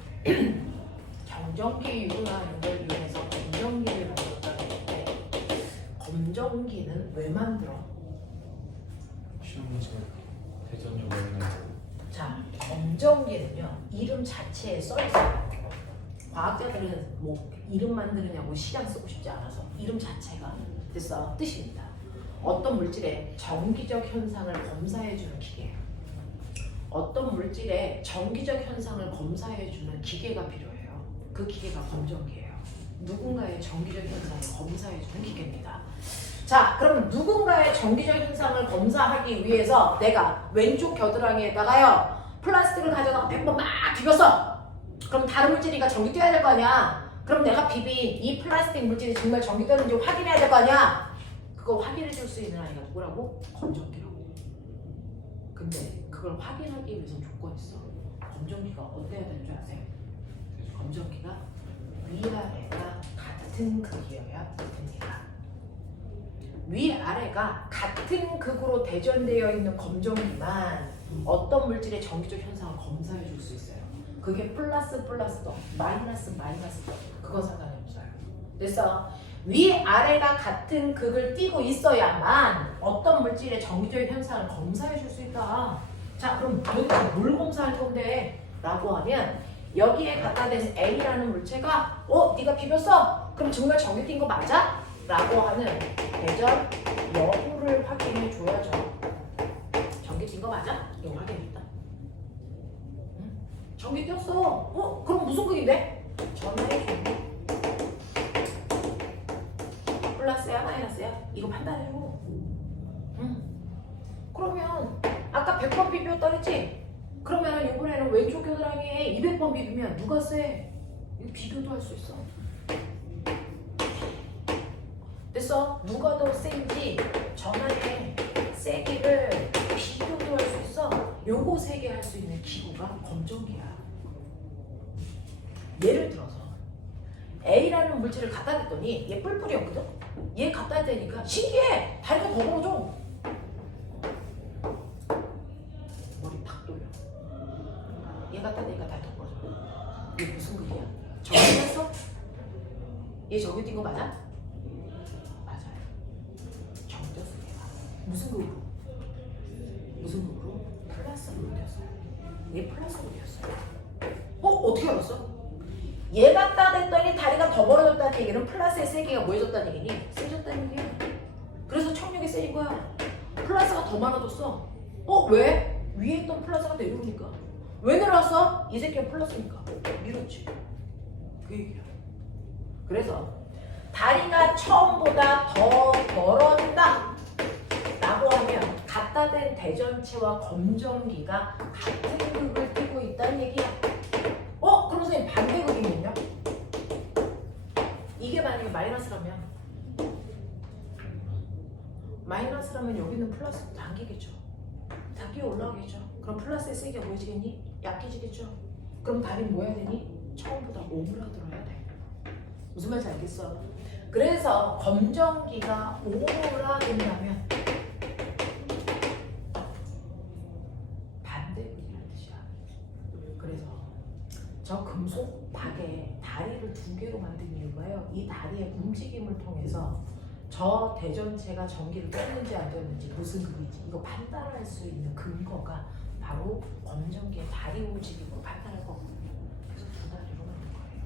경정기 유도하는 걸 이용해서 검정기를 만들었다고 했는데 검정기는 왜 만들어? 시험 문제 대전용 맨날 자, 검정기는요 이름 자체에 써있어요. 과학자들은 뭐 이름 만드느냐고 시간 쓰고 싶지 않아서 이름 자체가 됐어 뜻입니다. 어떤 물질의 정기적 현상을 검사해주는 기계예요. 어떤 물질의 정기적 현상을 검사해주는 기계가 필요해요. 그 기계가 검정기예요. 누군가의 정기적 현상을 검사해주는 기계입니다. 자, 그럼 누군가의 정기적 현상을 검사하기 위해서 내가 왼쪽 겨드랑이에다가요 플라스틱을 가져다가 100번 막 비볐어. 그럼 다른 물질이니까 전기 뛰어야 될 거 아니야. 그럼 내가 비빈 이 플라스틱 물질이 정말 전기 뛰는지 확인해야 될 거 아니야. 그거 확인해 줄 수 있는 아이가 누구라고? 검정기라고. 근데 그걸 확인하기 위해서 조건이 있어. 검정기가 어때야 되는 줄 아세요? 검정기가 위아래가 같은 극이어야 됩니다. 위아래가 같은 극으로 대전되어 있는 검정기만 어떤 물질의 정기적 현상을 검사해 줄 수 있어요. 그게 플러스 플러스도 마이너스 마이너스도 그건 상관이 없어요. 그래서 위아래가 같은 극을 띠고 있어야만 어떤 물질의 정기적 현상을 검사해 줄 수 있다. 자, 그럼 여기서 뭘 검사할 건데? 라고 하면 여기에 갖다 댄 A라는 물체가 네가 비볐어? 그럼 정말 전기 띈 거 맞아? 라고 하는 대전 여부를 확인해 줘야죠. 전기 띈 거 맞아? 이거 확인했다. 응? 전기 띄었어. 그럼 무슨 극인데? 전화해 줘. 플러스야 마이너스야? 이거 판단해줘. 그러면 아까 100번 비볐다 그랬지? 그러면 이번에는 왼쪽 겨드랑이에 200번 비비면 누가 세? 이거 비교도 할 수 있어. 됐어? 누가 더 센지 전화에 세기를 비교도 할 수 있어. 요거 세게 할 수 있는 기구가 검정기야. 예를 들어서 A라는 물질을 갖다 댔더니 얘 뿔뿔이었거든? 얘 갖다 대니까 신기해! 다리가 더 벌어져. 머리 팍 돌려. 얘 갖다 대니까 다리 더 벌어져. 얘 무슨 극이야? 정기 뗐어? 얘 정기 띈 거 맞아? 맞아요. 정기 뗐어 얘가. 무슨 극으로? 무슨 극으로? 플러스로 띄었어요. 얘 플러스로 띄었어요. 어떻게 알았어? 얘 갖다 댔더니 다리가 더 벌어졌다는 얘기는 플러스의 세기가 뭐해졌다는 얘기니? 세졌다는 얘기야. 그래서 청력이 세진 거야. 플러스가 더 많아졌어. 왜? 위에 있던 플러스가 내려오니까. 왜 내려왔어? 이 새끼가 플러스니까. 밀었지. 그 얘기야. 그래서 다리가 처음보다 더 벌어진다 라고 하면 갖다 댄 대전체와 검정기가 같은 극을 띠고 있다는 얘기야. 그럼 선생님 반대 극이면요? 이게 만약에 마이너스라면 여기는 플러스 당기겠죠. 당기가 올라가겠죠. 그럼 플러스의 세기가 뭐해지겠니? 약해지겠죠. 그럼 다리는 뭐 해야 되니? 처음보다 오므라들어야 돼. 무슨 말인지 알겠어? 그래서 검정기가 오므라든다면 반대극이라는 뜻이야. 그래서 저 금속 박에 다리를 2개로 만든 이유가요. 이 다리의 움직임을 통해서 저 대전체가 전기를 뺐는지 안 뺐는지 무슨 극인지 이거 판단할 수 있는 근거가 바로 검정기의 다리 움직임으로 판단할 거거든요. 그래서 2다리로 만든 거예요.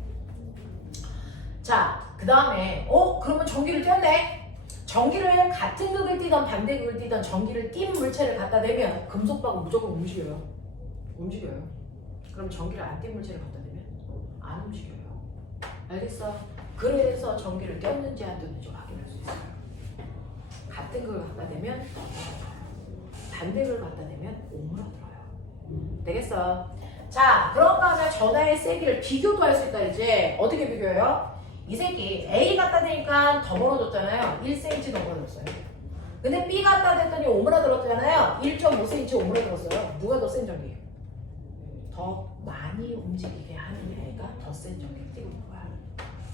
자, 그 다음에 그러면 전기를 띄었네. 전기를 같은 극을 띄던 반대극을 띄던 전기를 띈 물체를 갖다 대면 금속박은 무조건 움직여요. 그럼 전기를 안 띈 물체를 갖다 대면 안 움직여요. 알겠어? 그래서 전기를 띄었는지 안 띄었는지 확인할 수 있어요. 같은 걸 갖다 대면 반대를 갖다 대면 오므라들어요. 되겠어? 자, 그런가 하면 전하의 세기를 비교도 할 수 있다 이제. 어떻게 비교해요? 이 새끼 A 갖다 대니까 더 벌어졌잖아요. 1cm 더 벌어졌어요. 근데 B 갖다 댔더니 오므라들었잖아요. 1.5cm 오므라들었어요. 누가 더 센 전기? 더 많이 움직이게 하는 애가 더 센 전기를 띄고 있는 거야.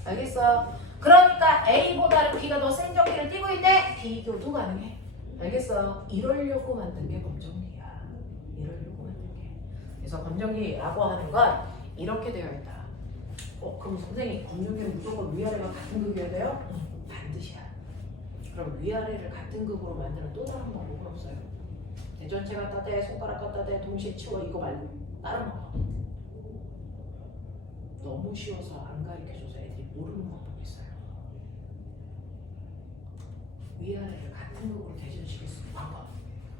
알겠어요? 그러니까 A보다는 B가 더 센 전기를 띄고 있는데 비교도 가능해. 알겠어요? 이러려고 만든 게 검정기야. 이러려고 만든 게. 그래서 검정기라고 하는 건 이렇게 되어 있다. 그럼 선생님 검정기는 무조건 위아래가 같은 극이어야 돼요? 응, 반드시야. 그럼 위아래를 같은 극으로 만드는 또 다른 방법은 없어요. 대전체 갖다 대, 손가락 갖다 대, 동시에 치워 이거 말고 다른 방법. 너무 쉬워서 안 가르쳐줘서 애들이 모르는 방법이 있어요. 위아래를 같은 극으로 대전시킬 수 있는 방법.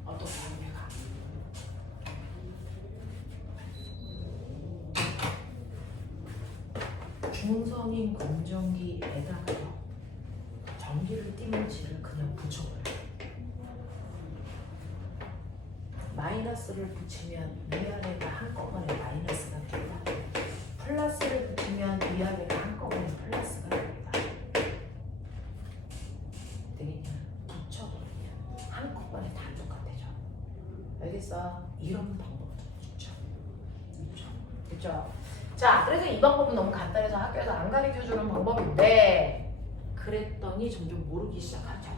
어떻게 하면 해가? 중성인 검정기에다가요 전기를 띠는 질을 그냥 붙여버려요. 마이너스를 붙이면 위아래가 한꺼번에 마이너스가 됩니다. 플러스를 붙이면 위아래가 한꺼번에 플러스가 됩니다. 되겠냐? 붙여버리면 한꺼번에 다 똑같아져. 알겠어? 이런 방법도 있죠. 그렇죠? 자, 그래서 이 방법은 너무 간단해서 학교에서 안 가르쳐주는 방법인데 그랬더니 점점 모르기 시작하죠.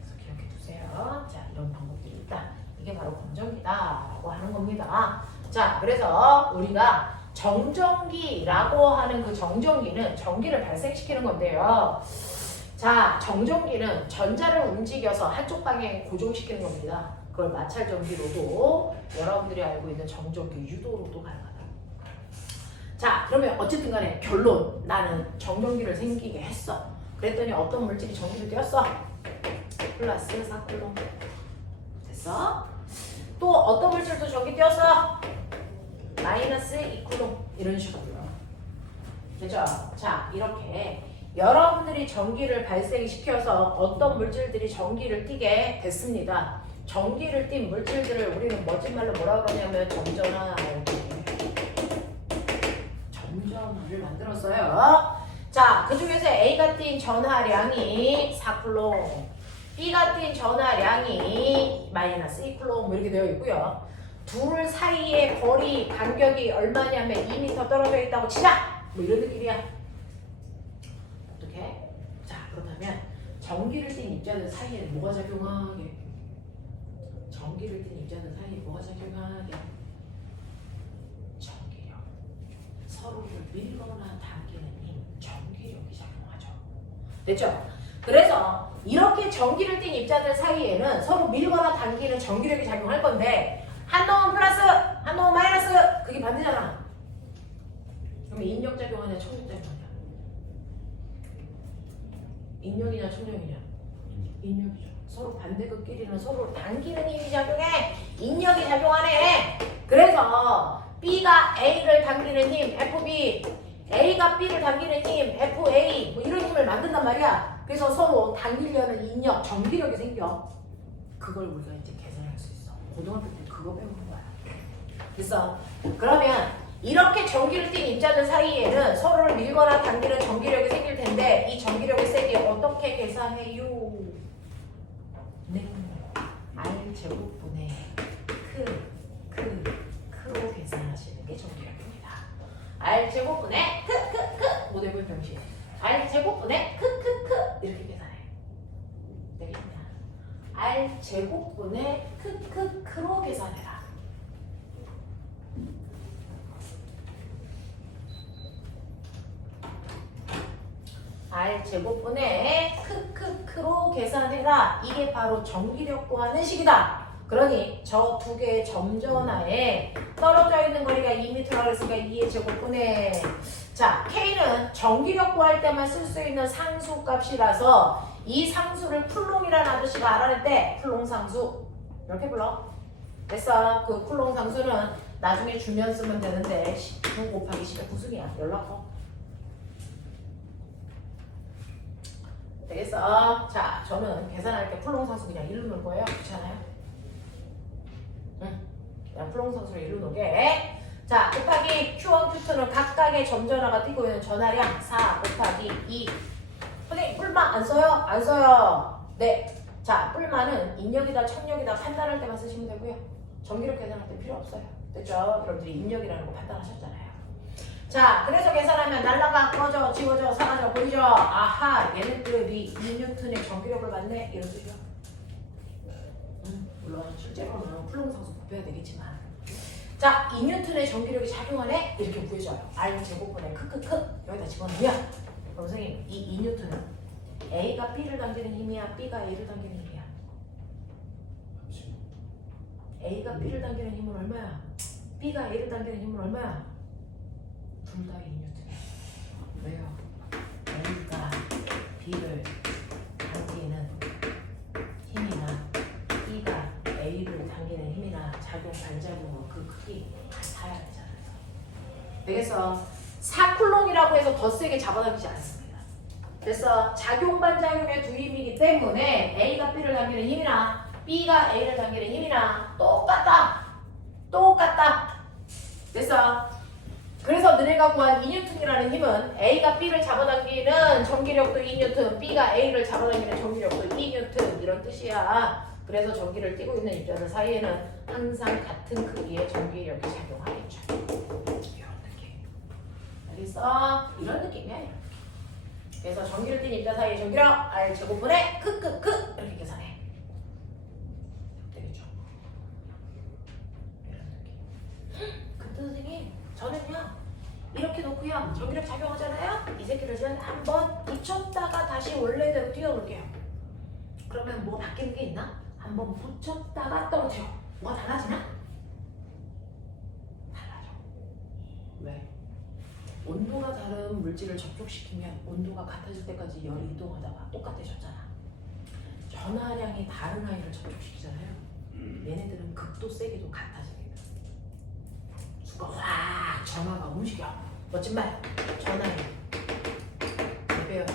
그래서 기억해 두세요. 자, 이런 방법들이 있다. 이게 바로 검정기다라고 하는 겁니다. 자, 그래서 우리가 정전기라고 하는 그 정전기는 전기를 발생시키는 건데요. 자, 정전기는 전자를 움직여서 한쪽 방향에 고정시키는 겁니다. 그걸 마찰 전기로도 여러분들이 알고 있는 정전기 유도로도 가능하다. 자, 그러면 어쨌든 간에 결론. 나는 정전기를 생기게 했어. 그랬더니 어떤 물질이 전기를 띄었어? 플러스 4쿨롬. 됐어? 또 어떤 물질도 전기 띄었어? 마이너스 2쿨롬. 이런 식으로요. 되죠? 자, 이렇게 여러분들이 전기를 발생시켜서 어떤 물질들이 전기를 띠게 됐습니다. 전기를 띈 물질들을 우리는 멋진 말로 뭐라 그러냐면 점전화 이렇게 점전화를 만들었어요. 자, 그 중에서 A가 띈 전하량이 4쿨롬, B가 띈 전하량이 마이너스 2쿨롬 이렇게 되어 있고요. 둘 사이의 거리 간격이 얼마냐면 2m 떨어져 있다고 치자. 뭐 이런 느낌이야. 어떻게? 자, 그렇다면 전기를 띤 입자들 사이에 뭐가 작용하게? 전기를 띤 입자들 사이에 뭐가 작용하게? 전기력. 서로를 밀거나 당기는 힘, 전기력이 작용하죠. 됐죠? 그래서 이렇게 전기를 띤 입자들 사이에는 서로 밀거나 당기는 전기력이 작용할 건데 한 놈은 플러스, 한 놈은 마이너스. 그게 반대잖아. 그러면 인력 작용하냐, 청력 작용하냐? 인력이냐, 청력이냐? 인력이죠. 서로 반대극끼리는 서로 당기는 힘이 작용해. 인력이 작용하네. 그래서 B가 A를 당기는 힘, FB, A가 B를 당기는 힘, FA, 뭐 이런 힘을 만든단 말이야. 그래서 서로 당기려는 인력, 전기력이 생겨. 그걸 우리가 이제 계산할 수 있어. 고등학교 때 그거 배우는 거야. 그래서 그러면 이렇게 전기를 띤 입자들 사이에는 서로를 밀거나 당기는 전기력이 생길 텐데 이 전기력의 세기 어떻게 계산해요? 네, R제곱분의 크로 계산하시는 게 전기력입니다. R제곱분의 모델분 병식 R제곱분의 이렇게 계산해. 되겠냐? R제곱분의 크로 계산해라. R제곱분의 크로 계산해라. 이게 바로 전기력 구하는 식이다. 그러니 저 두 개의 점전하에 떨어져 있는 거리가 2m라고 했으니까 2의 제곱분의 자, K는 전기력 구할 때만 쓸 수 있는 상수 값이라서 이 상수를 쿨롱이라는 아저씨가 알아냈대. 쿨롱 상수. 이렇게 불러. 됐어. 그 쿨롱 상수는 나중에 주면 쓰면 되는데 9 곱하기 10의 구승이야. 연락해. 되겠어? 자, 저는 계산할 때 쿨롱 상수 그냥 1로 놓을 거예요. 그렇잖아요? 응. 그냥 쿨롱 상수를 1로 놓게. 자, 곱하기 Q1, Q2는 각각의 점전화가 띄고 있는 전하량 4 곱하기 2. 선생님, 뿔마 안 써요? 안 써요. 네. 자, 뿔만은 인력이다 청력이다 판단할 때만 쓰시면 되고요. 전기력 계산할 때 필요 없어요. 됐죠? 여러분들이 인력이라는 거 판단하셨잖아요. 자, 그래서 계산하면 날라가, 꺼져, 지워져, 사라져, 보이죠? 아하, 얘네들이 2N의 전기력을 받네? 이런 뜻이죠. 물론 실제로는 쿨롱상수 곱해야 되겠지만, 자, 2N의 전기력이 작용하네? 이렇게 구해져요. R 제곱분의 크크크 여기다 집어넣으면, 그럼 선생님, 이 2N은 A가 B를 당기는 힘이야, B가 A를 당기는 힘이야? A가 B를 당기는 힘은 얼마야? B가 A를 당기는 힘은 얼마야? 둘 다 2N이야. 왜요? A가 B를 당기는 힘이나 B가 A를 당기는 힘이나 작용 반작용은 그 크기 같아야 되잖아요. 되겠어? 4쿨롱이라고 해서 더 세게 잡아당기지 않습니다. 그래서 작용 반작용의 두 힘이기 때문에 A가 B를 당기는 힘이나 B가 A를 당기는 힘이나 똑같다. 됐어? 그래서 너네가 구한 2N이라는 힘은 A가 B를 잡아당기는 전기력도 2N, B가 A를 잡아당기는 전기력도 2N 이런 뜻이야. 그래서 전기를 띠고 있는 입자들 사이에는 항상 같은 크기의 전기력이 작용하겠죠. 이런 느낌. 알겠어? 이런 느낌이야. 이런 느낌. 그래서 전기를 띤 입자 사이의 전기력 R 제곱분의 크크크 이렇게 계산해. 되겠죠? 이런 느낌. 근데 선생님, 저는요 이렇게 놓고요 전기력 작용하잖아요. 이 새끼를 저는 한번 붙였다가 다시 원래대로 띄워볼게요. 그러면 뭐 바뀌는 게 있나? 한번 붙였다가 떨어뜨려. 뭐가 달라지나? 달라져. 왜? 온도가 다른 물질을 접촉시키면 온도가 같아질 때까지 열이 이동하다가 똑같아졌잖아. 전하량이 다른 아이를 접촉시키잖아요. 얘네들은 극도 세기도 같아집니다. 수가 확 전하가 움직여. 멋진 말. 전하량. 배워요.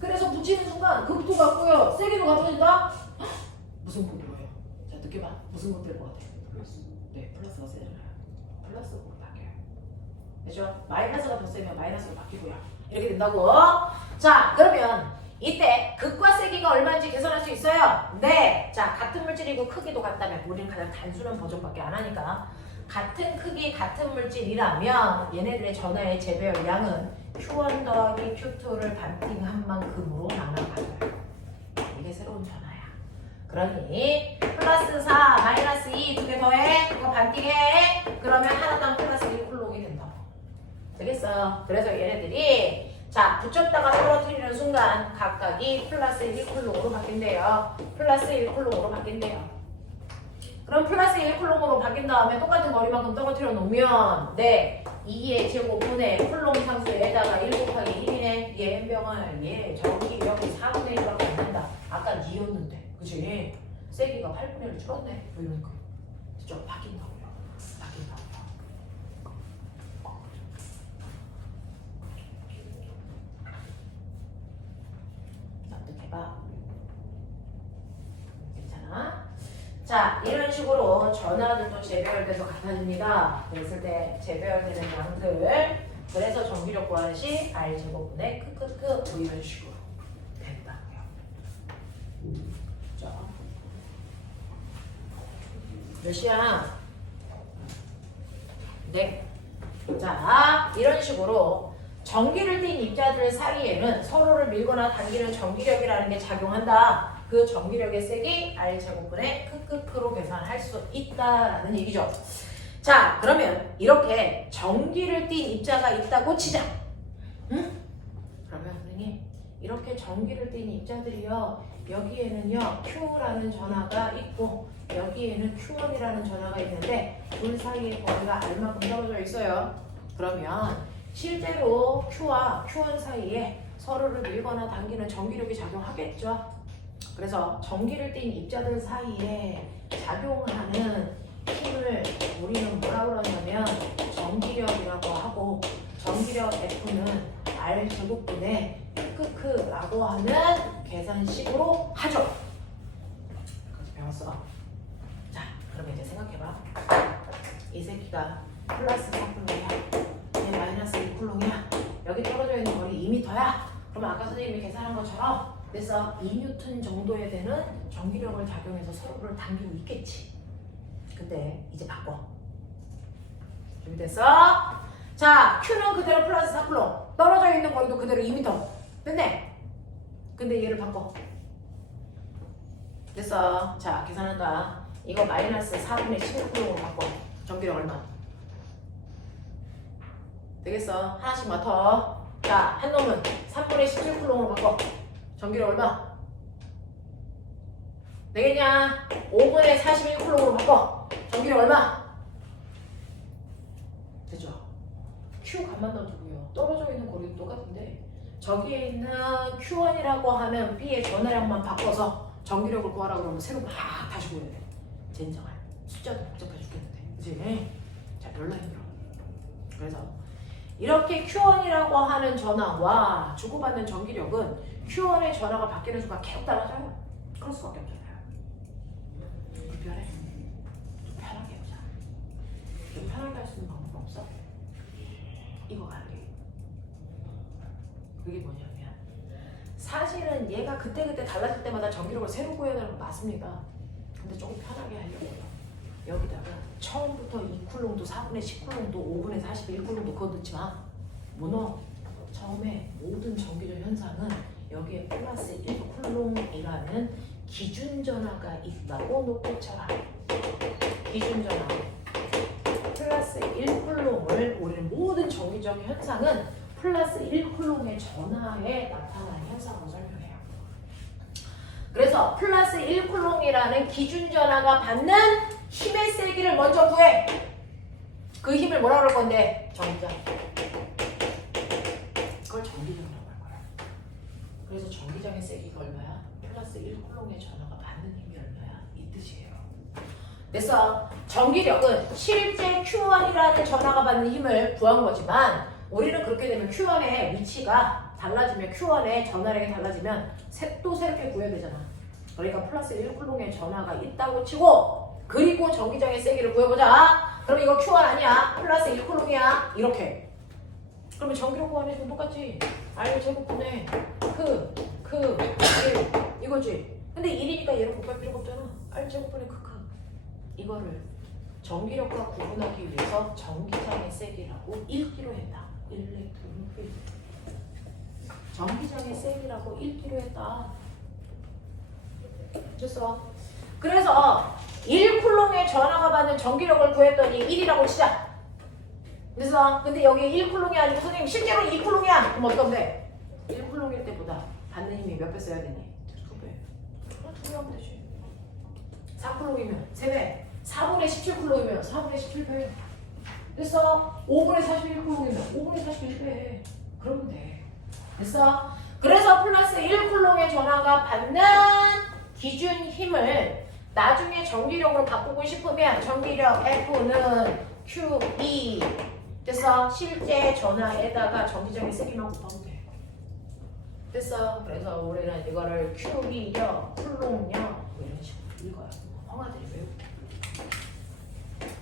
그래서 붙이는 순간 극도 같고요. 세기도 같아진다? 무슨 곱이에요? 자, 느껴봐. 무슨 곱 될 것 같아? 네, 플러스가 세잖아요. 플러스로 바뀌어요. 그죠? 마이너스가 더 세면 마이너스로 바뀌고요. 이렇게 된다고. 자, 그러면 이때 극과 세기가 얼마인지 계산할 수 있어요? 네. 자, 같은 물질이고 크기도 같다면 우리는 가장 단순한 버전밖에 안 하니까 같은 크기, 같은 물질이라면 얘네들의 전하의 재배열 양은 Q1 더하기 Q2를 반띵한 만큼으로 나눠가져요. 이게 새로운 전하야. 그러니 플러스 4, 마이너스 2 두 개 더해. 그거 반띵해. 그러면 하나당 플러스 1쿨롱이 된다고. 되겠어요? 그래서 얘네들이 자, 붙였다가 떨어뜨리는 순간 각각이 플러스 1쿨롱으로 바뀐대요. 플러스 1쿨롱으로 바뀐대요. 그럼 플러스 1쿨롱으로 바뀐 다음에 똑같은 거리만큼 떨어뜨려 놓으면 네, 2의 제곱분의 쿨롱 상수에다가 1 곱하기 1이네. 얘 N병을 얘 전기력이 4분의 1밖에 안 난다. 아까 2였는데 그치? 세기가 8분의 1로 줄었네. 뭐 이러니까 그죠? 바뀐다고요. 납득해봐. 괜찮아? 자, 이런 식으로 전하들도 재배열돼서 같아집니다. 그랬을 때 재배열되는 양들, 그래서 전기력 구하는 시 R 제곱분의 크크크 뭐 이런 식으로 된다고요. 자, 몇 시야? 네. 자, 이런 식으로 전기를 띤 입자들 사이에는 서로를 밀거나 당기는 전기력이라는 게 작용한다. 그 전기력의 세기 R 제곱분의 크크크로 계산할 수 있다라는 얘기죠. 자, 그러면 이렇게 전기를 띤 입자가 있다고 치자. 응? 그러면 선생님 이렇게 전기를 띤 입자들이요. 여기에는요 Q라는 전하가 있고 여기에는 Q1이라는 전하가 있는데 둘 사이의 거리가 R만큼 떨어져 있어요. 그러면 실제로 Q와 Q1 사이에 서로를 밀거나 당기는 전기력이 작용하겠죠. 그래서 전기를 띤 입자들 사이에 작용하는 힘을 우리는 뭐라고 그러냐면 전기력이라고 하고 전기력 F는 R 제곱분의 크크크라고 하는 계산식으로 하죠. 그렇게 배웠어. 자, 그럼 이제 생각해봐. 이 새끼가 플러스 4쿨롱이야. 얘 마이너스 2쿨롱이야. 여기 떨어져 있는 거리 2m야. 그러면 아까 선생님이 계산한 것처럼 그래서 2N 정도에 되는 전기력을 작용해서 서로를 당기고 있겠지. 근데 이제 바꿔. 준비됐어? 자, Q는 그대로 플러스 4쿨롱. 떨어져 있는 거리도 그대로 2m. 됐네? 근데 얘를 바꿔. 됐어. 자, 계산한다. 이거 마이너스 4분의 11쿨롱으로 바꿔. 전기력 얼마? 되겠어. 하나씩 맡아. 자, 한 놈은 3분의 17쿨롱으로 바꿔. 전기력 얼마? 되겠냐? 5분의 41쿨롱으로 바꿔. 전기력 얼마? 되죠? Q 값만 넣어주고요. 떨어져 있는 거리도 똑같은데 저기에 있는 Q1이라고 하는 B의 전하량만 바꿔서 전기력을 구하라 그러면 새로 막 다시 구해야 돼. 젠장할. 숫자도 복잡해 죽겠는데. 그치? 자, 별로 힘들어. 그래서 이렇게 Q1이라고 하는 전하와 주고받는 전기력은 Q1의 전하가 바뀌는 순간 계속 달라져요. 그럴 수밖에 없잖아요. 불편해? 좀 편하게 해보자. 좀 편하게 할 수 있는 방법 없어? 이거 가르쳐. 그게 뭐냐면 사실은 얘가 그때그때 달라질 때마다 전기력을 새로 구해야 되는 건 맞습니다. 근데 조금 편하게 하려고요. 여기다가 처음부터 2쿨롱도 4분의 10쿨롱도 5분의 41쿨롱도 그거 넣지 마. 뭐 넣어? 처음에 모든 전기적 현상은 여기에 플러스 1쿨롱이라는 기준 전하가 있다고 놓고 쳐라. 기준 전하 플러스 1쿨롱을 우리는 모든 전기적 현상은 플러스 1쿨롱의 전하에 나타나는 현상으로 설명해요. 그래서 플러스 1쿨롱이라는 기준 전하가 받는 힘의 세기를 먼저 구해. 그 힘을 뭐라 그럴 건데? 전기장. 그걸 전기장이라고 할 거야. 그래서 전기장의 세기가 얼마야? 플러스 1쿨롱의 전하가 받는 힘이 얼마야? 이 뜻이에요. 그래서 전기력은 실제 Q1이라는 전하가 받는 힘을 구한 거지만 우리는 그렇게 되면 Q1의 위치가 달라지면 Q1의 전하량이 달라지면 또 새롭게 구해야 되잖아. 그러니까 플러스 1쿨롱의 전하가 있다고 치고 그리고 전기장의 세기를 구해보자. 그럼 이거 Q1 아니야. 플러스 1쿨롱이야. 이렇게. 그러면 전기력 구하는 건 똑같지. R 제곱분의 그 1 이거지. 근데 1이니까 얘를 곱할 필요가 없잖아. R 제곱분의 이거를 전기력과 구분하기 위해서 전기장의 세기라고 읽기로 했다. 일렉트론 필드. 전기장의 세기라고 읽기로 했다. 됐어. 그래서 1쿨롱의 전하가 받는 전기력을 구했더니 1이라고 치자. 그래서 근데 여기 1쿨롱이 아니고 선생님 실제로 2쿨롱이야. 그럼 어떡하면 돼? 1쿨롱일 때보다 받는 힘이 몇 배 써야 되니? 2배. 2배 하면 되지. 4쿨롱이면 3배. 4분의 17쿨롱이면 4분의 17배. 됐어? 5분의 41쿨롱이면 5분의 41배. 그러면 돼. 됐어? 그래서 플러스 1쿨롱의 전하가 받는 기준 힘을 나중에 전기력으로 바꾸고 싶으면 전기력 F는 Q2 됐어? 실제 전하에다가 전기장의 세기만 곱하면 돼. 됐어? 그래서 우리는 이거를 Q2력, 쿨롱력 뭐 이런 식으로 읽어요. 형아들이 외우고.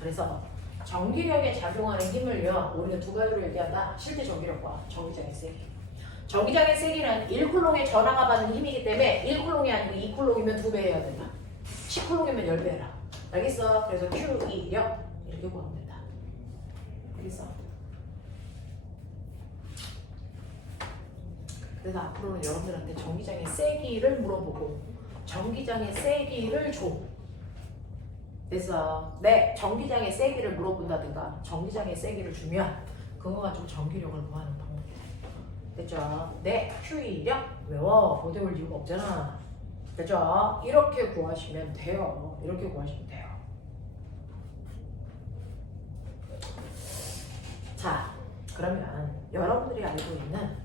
그래서 전기력에 작용하는 힘을요 우리가 두 가지로 얘기한다. 실제 전기력과 전기장의 세기. 전기장의 세기는 1쿨롱의 전하가 받는 힘이기 때문에 1쿨롱이 아니고 2쿨롱이면 2배 해야 된다. 10쿨롱이면 10배 해라. 알겠어? 그래서 Q2력 이렇게 구하면 된다. 알겠어? 그래서 앞으로는 여러분들한테 전기장의 세기를 물어보고 전기장의 세기를 줘. 그래서 네, 전기장의 세기를 물어본다든가 전기장의 세기를 주면 그거 가지고 전기력을 구하는 방법이야. 됐죠? 네, Q2력 외워. 못 외울 이유가 없잖아. 됐죠? 이렇게 구하시면 돼요. 이렇게 구하시면 돼요. 자, 그러면 여러분들이 알고 있는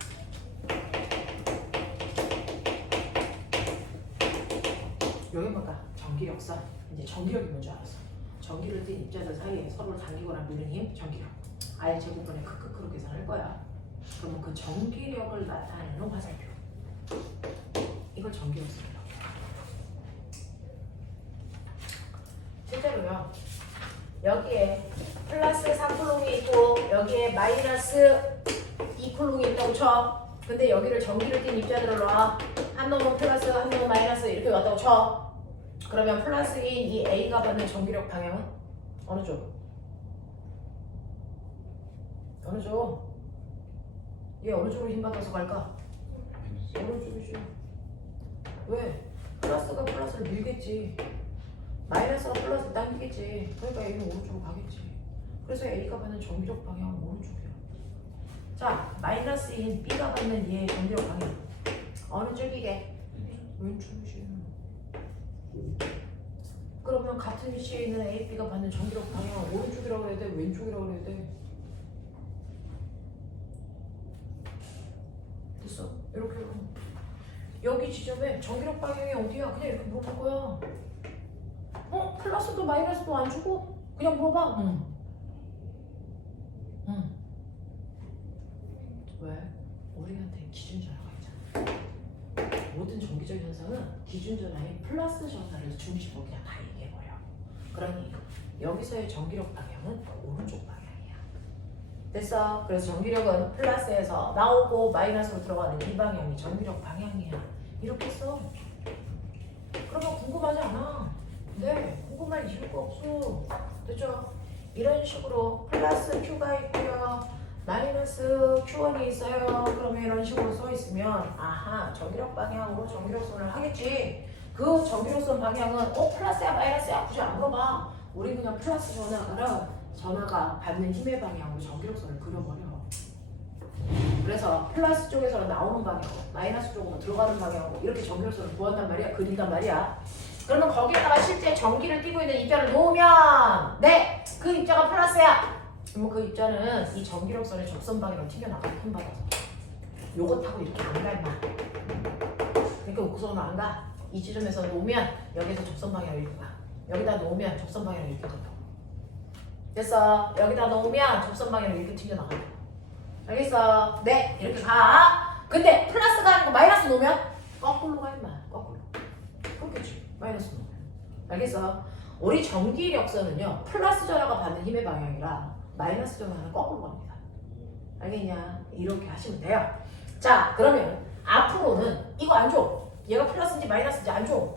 여기 볼까? 전기력선. 이제 전기력이 뭔지 알았어. 전기를 띤 입자들 사이에 서로를 당기거나 미는 힘, 전기력. R 제곱분의 크크크로 계산할 거야. 그러면 그 전기력을 나타내는 화살표. 이걸 전기력선이라고 해요. 실제로요. 여기에 플러스 4쿨롱이 있고 여기에 마이너스 2쿨롱이 있다고 쳐. 근데 여기를 전기를 띤 입자들을 놔. 한 놈은 플러스, 한 놈은 마이너스 이렇게 왔다고 쳐. 그러면 플러스인 이 A가 받는 전기력 방향은 어느 쪽? 어느 쪽? 얘 어느 쪽으로 힘받아서 갈까? 어느 쪽이지? 왜? 플러스가 플러스를 밀겠지. 마이너스가 플러스를 당기겠지. 그러니까 얘는 오른쪽으로 가겠지. 그래서 A가 받는 전기력 방향은 오른쪽이야. 자, 마이너스인 B가 받는 얘의 전기력 방향 어느 쪽이게? 왼쪽이지. 그러면 같은 위치에 있는 A, B가 받는 전기력 방향은 오른쪽이라고 해야 돼? 왼쪽이라고 해야 돼? 됐어. 이렇게 여기 지점에 전기력 방향이 어디야? 그냥 이렇게 물어볼 거야. 플러스도 마이너스도 안 주고 그냥 물어봐. 응. 왜? 우리한테 기준 전화가 있잖아. 모든 전기적 현상은 기준 전화인 플러스 전화를 중심으로 그냥 다 얘기해버려. 그러니 여기서의 전기력 방향은 오른쪽 방향이야. 됐어? 그래서 전기력은 플러스에서 나오고 마이너스로 들어가는 이 방향이 전기력 방향이야. 이렇게 써. 그러면 궁금하지 않아. 네, 궁금할 이유가 없어. 됐죠? 이런 식으로 플러스 Q가 있고요. 마이너스 Q1이 있어요. 그러면 이런 식으로 써 있으면 아하, 전기력 방향으로 전기력선을 하겠지. 그 전기력선 방향은 플러스야 마이너스야 굳이 안 물어봐. 우리 그냥 플러스 전화가 받는 힘의 방향으로 전기력선을 그려버려. 그래서 플러스 쪽에서 나오는 방향, 마이너스 쪽으로 들어가는 방향으로 이렇게 전기력선을 구한단 말이야. 그린단 말이야. 그러면 거기에다가 실제 전기를 띠고 있는 입자를 놓으면 네! 그 입자가 플러스야! 그러면 그 입자는 이 전기력선의 접선 방향으로 튕겨나가 힘 받아서 요거 타고 이렇게 안 가 임마. 그러니까 우구선으로 안 가. 이 지점에서 놓으면 여기서 접선 방향으로 이렇게 가. 여기다 놓으면 접선 방향으로 이렇게 간다고. 됐어. 여기다 놓으면 접선 방향으로 이렇게 튕겨나가. 알겠어? 네! 이렇게 가. 근데 플러스가 아니고 마이너스 놓으면 거꾸로 가 임마. 거꾸로. 그렇겠지. 마이너스 놓으면. 알겠어? 우리 전기력선은요 플러스 전화가 받는 힘의 방향이라 마이너스 전화는 거꾸로 갑니다. 알겠냐? 이렇게 하시면 돼요. 자, 그러면 앞으로는 이거 안 줘. 얘가 플러스인지 마이너스인지 안 줘.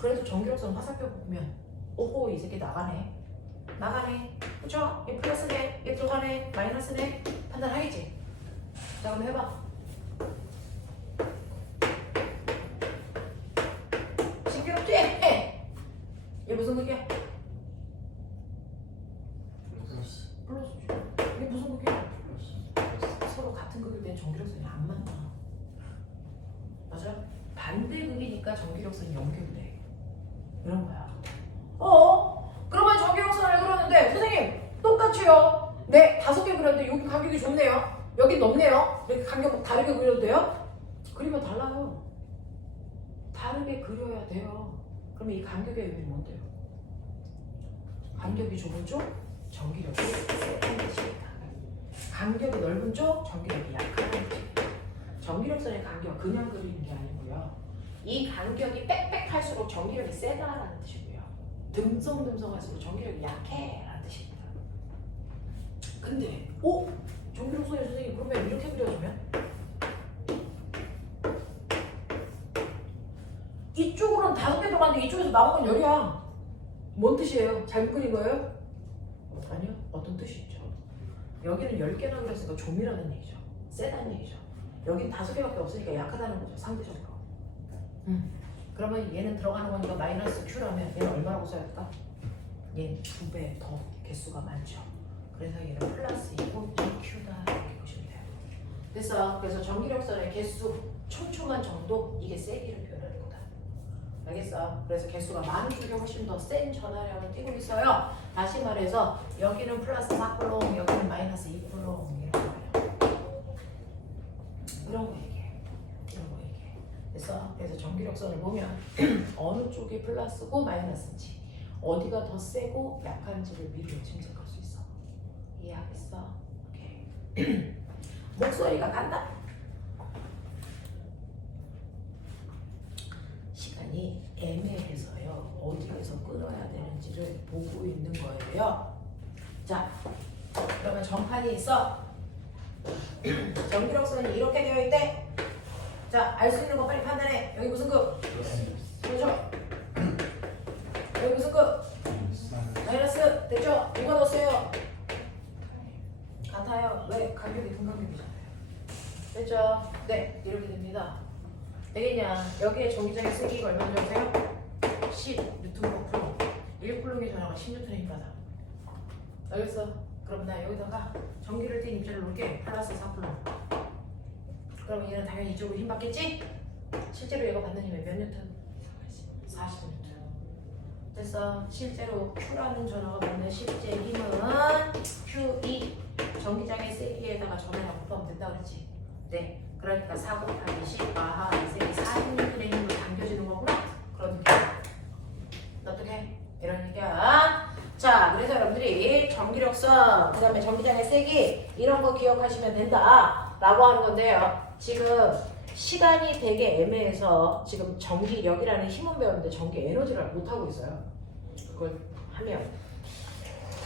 그래도 전기력선 화살표 보면 오호 이 새끼 나가네. 나가네. 그쵸? 얘 플러스네. 얘 들어가네. 마이너스네. 판단하겠지? 자, 그럼 해봐. 싱그럽지? 해! 얘 무슨 극이야? 플러스지. 이게 무슨 극이야? 서로 같은 극일 땐 전기력선이 안 만나. 맞아? 반대 극이니까 전기력선이 연결돼. 이런 거야. 그러면 전기력선을 그렸는데 선생님 똑같이요. 네, 5개 그렸는데 여기 간격이 좁네요. 여기 넓네요. 이렇게 간격 다르게 그려도 돼요? 그리면 달라요. 다르게 그려야 돼요. 그러면 이 간격의 의미는 뭔데요? 간격이 좁은 쪽 전기력이 세는 뜻입니다. 간격이 넓은 쪽 전기력이 약한 뜻입니다. 전기력선의 간격 그냥 그리는 게 아니고요. 이 간격이 빽빽할수록 전기력이 세다라는 뜻이고요. 듬성듬성할수록 전기력이 약해라는 뜻입니다. 근데 전기력선의 선생님 그러면 이렇게 그려주면 이쪽으로는 5개 들어갔는데 이쪽에서 나온 건 열이야. 뭔 뜻이에요? 잘못 그린 거예요? 아니요. 어떤 뜻이 있죠. 여기는 10개나 그렸으니까 좀이라는 얘기죠. 세다는 얘기죠. 여긴 5개밖에 없으니까 약하다는 거죠. 상대적으로. 그러면 얘는 들어가는 거니까 마이너스 Q라면 얘는 얼마라고 써야 할까? 얘는 2배 더 개수가 많죠. 그래서 얘는 플러스이고 2Q다 이렇게 보시면 돼요. 됐어. 그래서 전기력선의 개수 촘촘한 정도 이게 세기를 표현하는 거다. 알겠어? 그래서 개수가 많은 쪽에 훨씬 더 센 전하량을 띄고 있어요. 다시 말해서 여기는 플러스 4쿨롱, 여기는 마이너스 2쿨롱 이런 거예요. 이런 거 얘기해. 이런 거 얘기해. 됐어? 그래서 전기력선을 보면 어느 쪽이 플러스고 마이너스인지 어디가 더 세고 약한지를 미리 짐작할 수 있어. 이해하겠어? 오케이. 목소리가 간다. 시간이 애매해서요. 어디에서 끊어야 되는지를 보고 있는 거예요. 자, 그러면 전판이 있어. 전기력선이 이렇게 되어 있대. 자, 알 수 있는 거 빨리 판단해. 여기 무슨 급? 그렇죠? 여기 무슨 급? 마이너스. 됐죠? 누가 더 세요? 같아요. 왜? 간격이 등간격이잖아요. 됐죠? 네, 이렇게 됩니다. 되겠냐? 여기에 전기장의 세기가 얼마나 되세요? 10 뉴턴 프로. 1쿨럼의 전화가 10뉴턴의 힘받아. 알겠어? 그럼 나 여기다가 전기를 띤 입자를 놓을게. 플러스 4쿨럼. 그럼 얘는 당연히 이쪽으로 힘 받겠지? 실제로 얘가 받는 힘이 몇 뉴턴? 40뉴턴. 됐어. 실제로 Q라는 전화가 받는 실제 힘은 Q2 전기장의 세기에다가 전화가 곱하면 된다 그랬지? 네. 그러니까 4 곱하기 10 아하 이 세기 40뉴턴의 힘으로 당겨지는 거구나? 그런 느낌. 어떻게? 이런 얘기야. 자, 그래서 여러분들이 전기력선, 그 다음에 전기장의 세기 이런 거 기억하시면 된다 라고 하는 건데요. 지금 시간이 되게 애매해서 지금 전기력이라는 힘은 배웠는데 전기 에너지를 못하고 있어요. 그걸 하면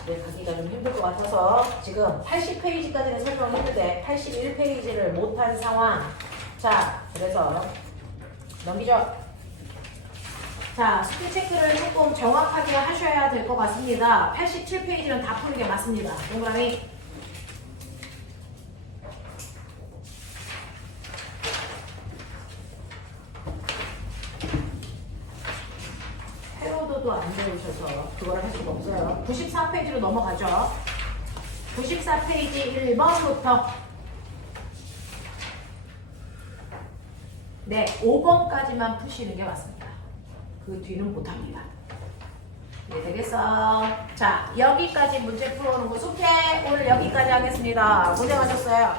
가기가 좀 힘들 것 같아서 지금 80페이지까지는 설명을 했는데 81페이지를 못한 상황. 자, 그래서 넘기죠. 자, 스킬 체크를 조금 정확하게 하셔야 될 것 같습니다. 87페이지는 다 푸는 게 맞습니다. 동그라미. 패러도도 안 배우셔서 그걸 할 수가 없어요. 94페이지로 넘어가죠. 94페이지 1번부터 네, 5번까지만 푸시는 게 맞습니다. 그 뒤는 못합니다. 네, 되겠어. 자, 여기까지 문제 풀어오는 거 숙제 오늘 여기까지 하겠습니다. 고생하셨어요.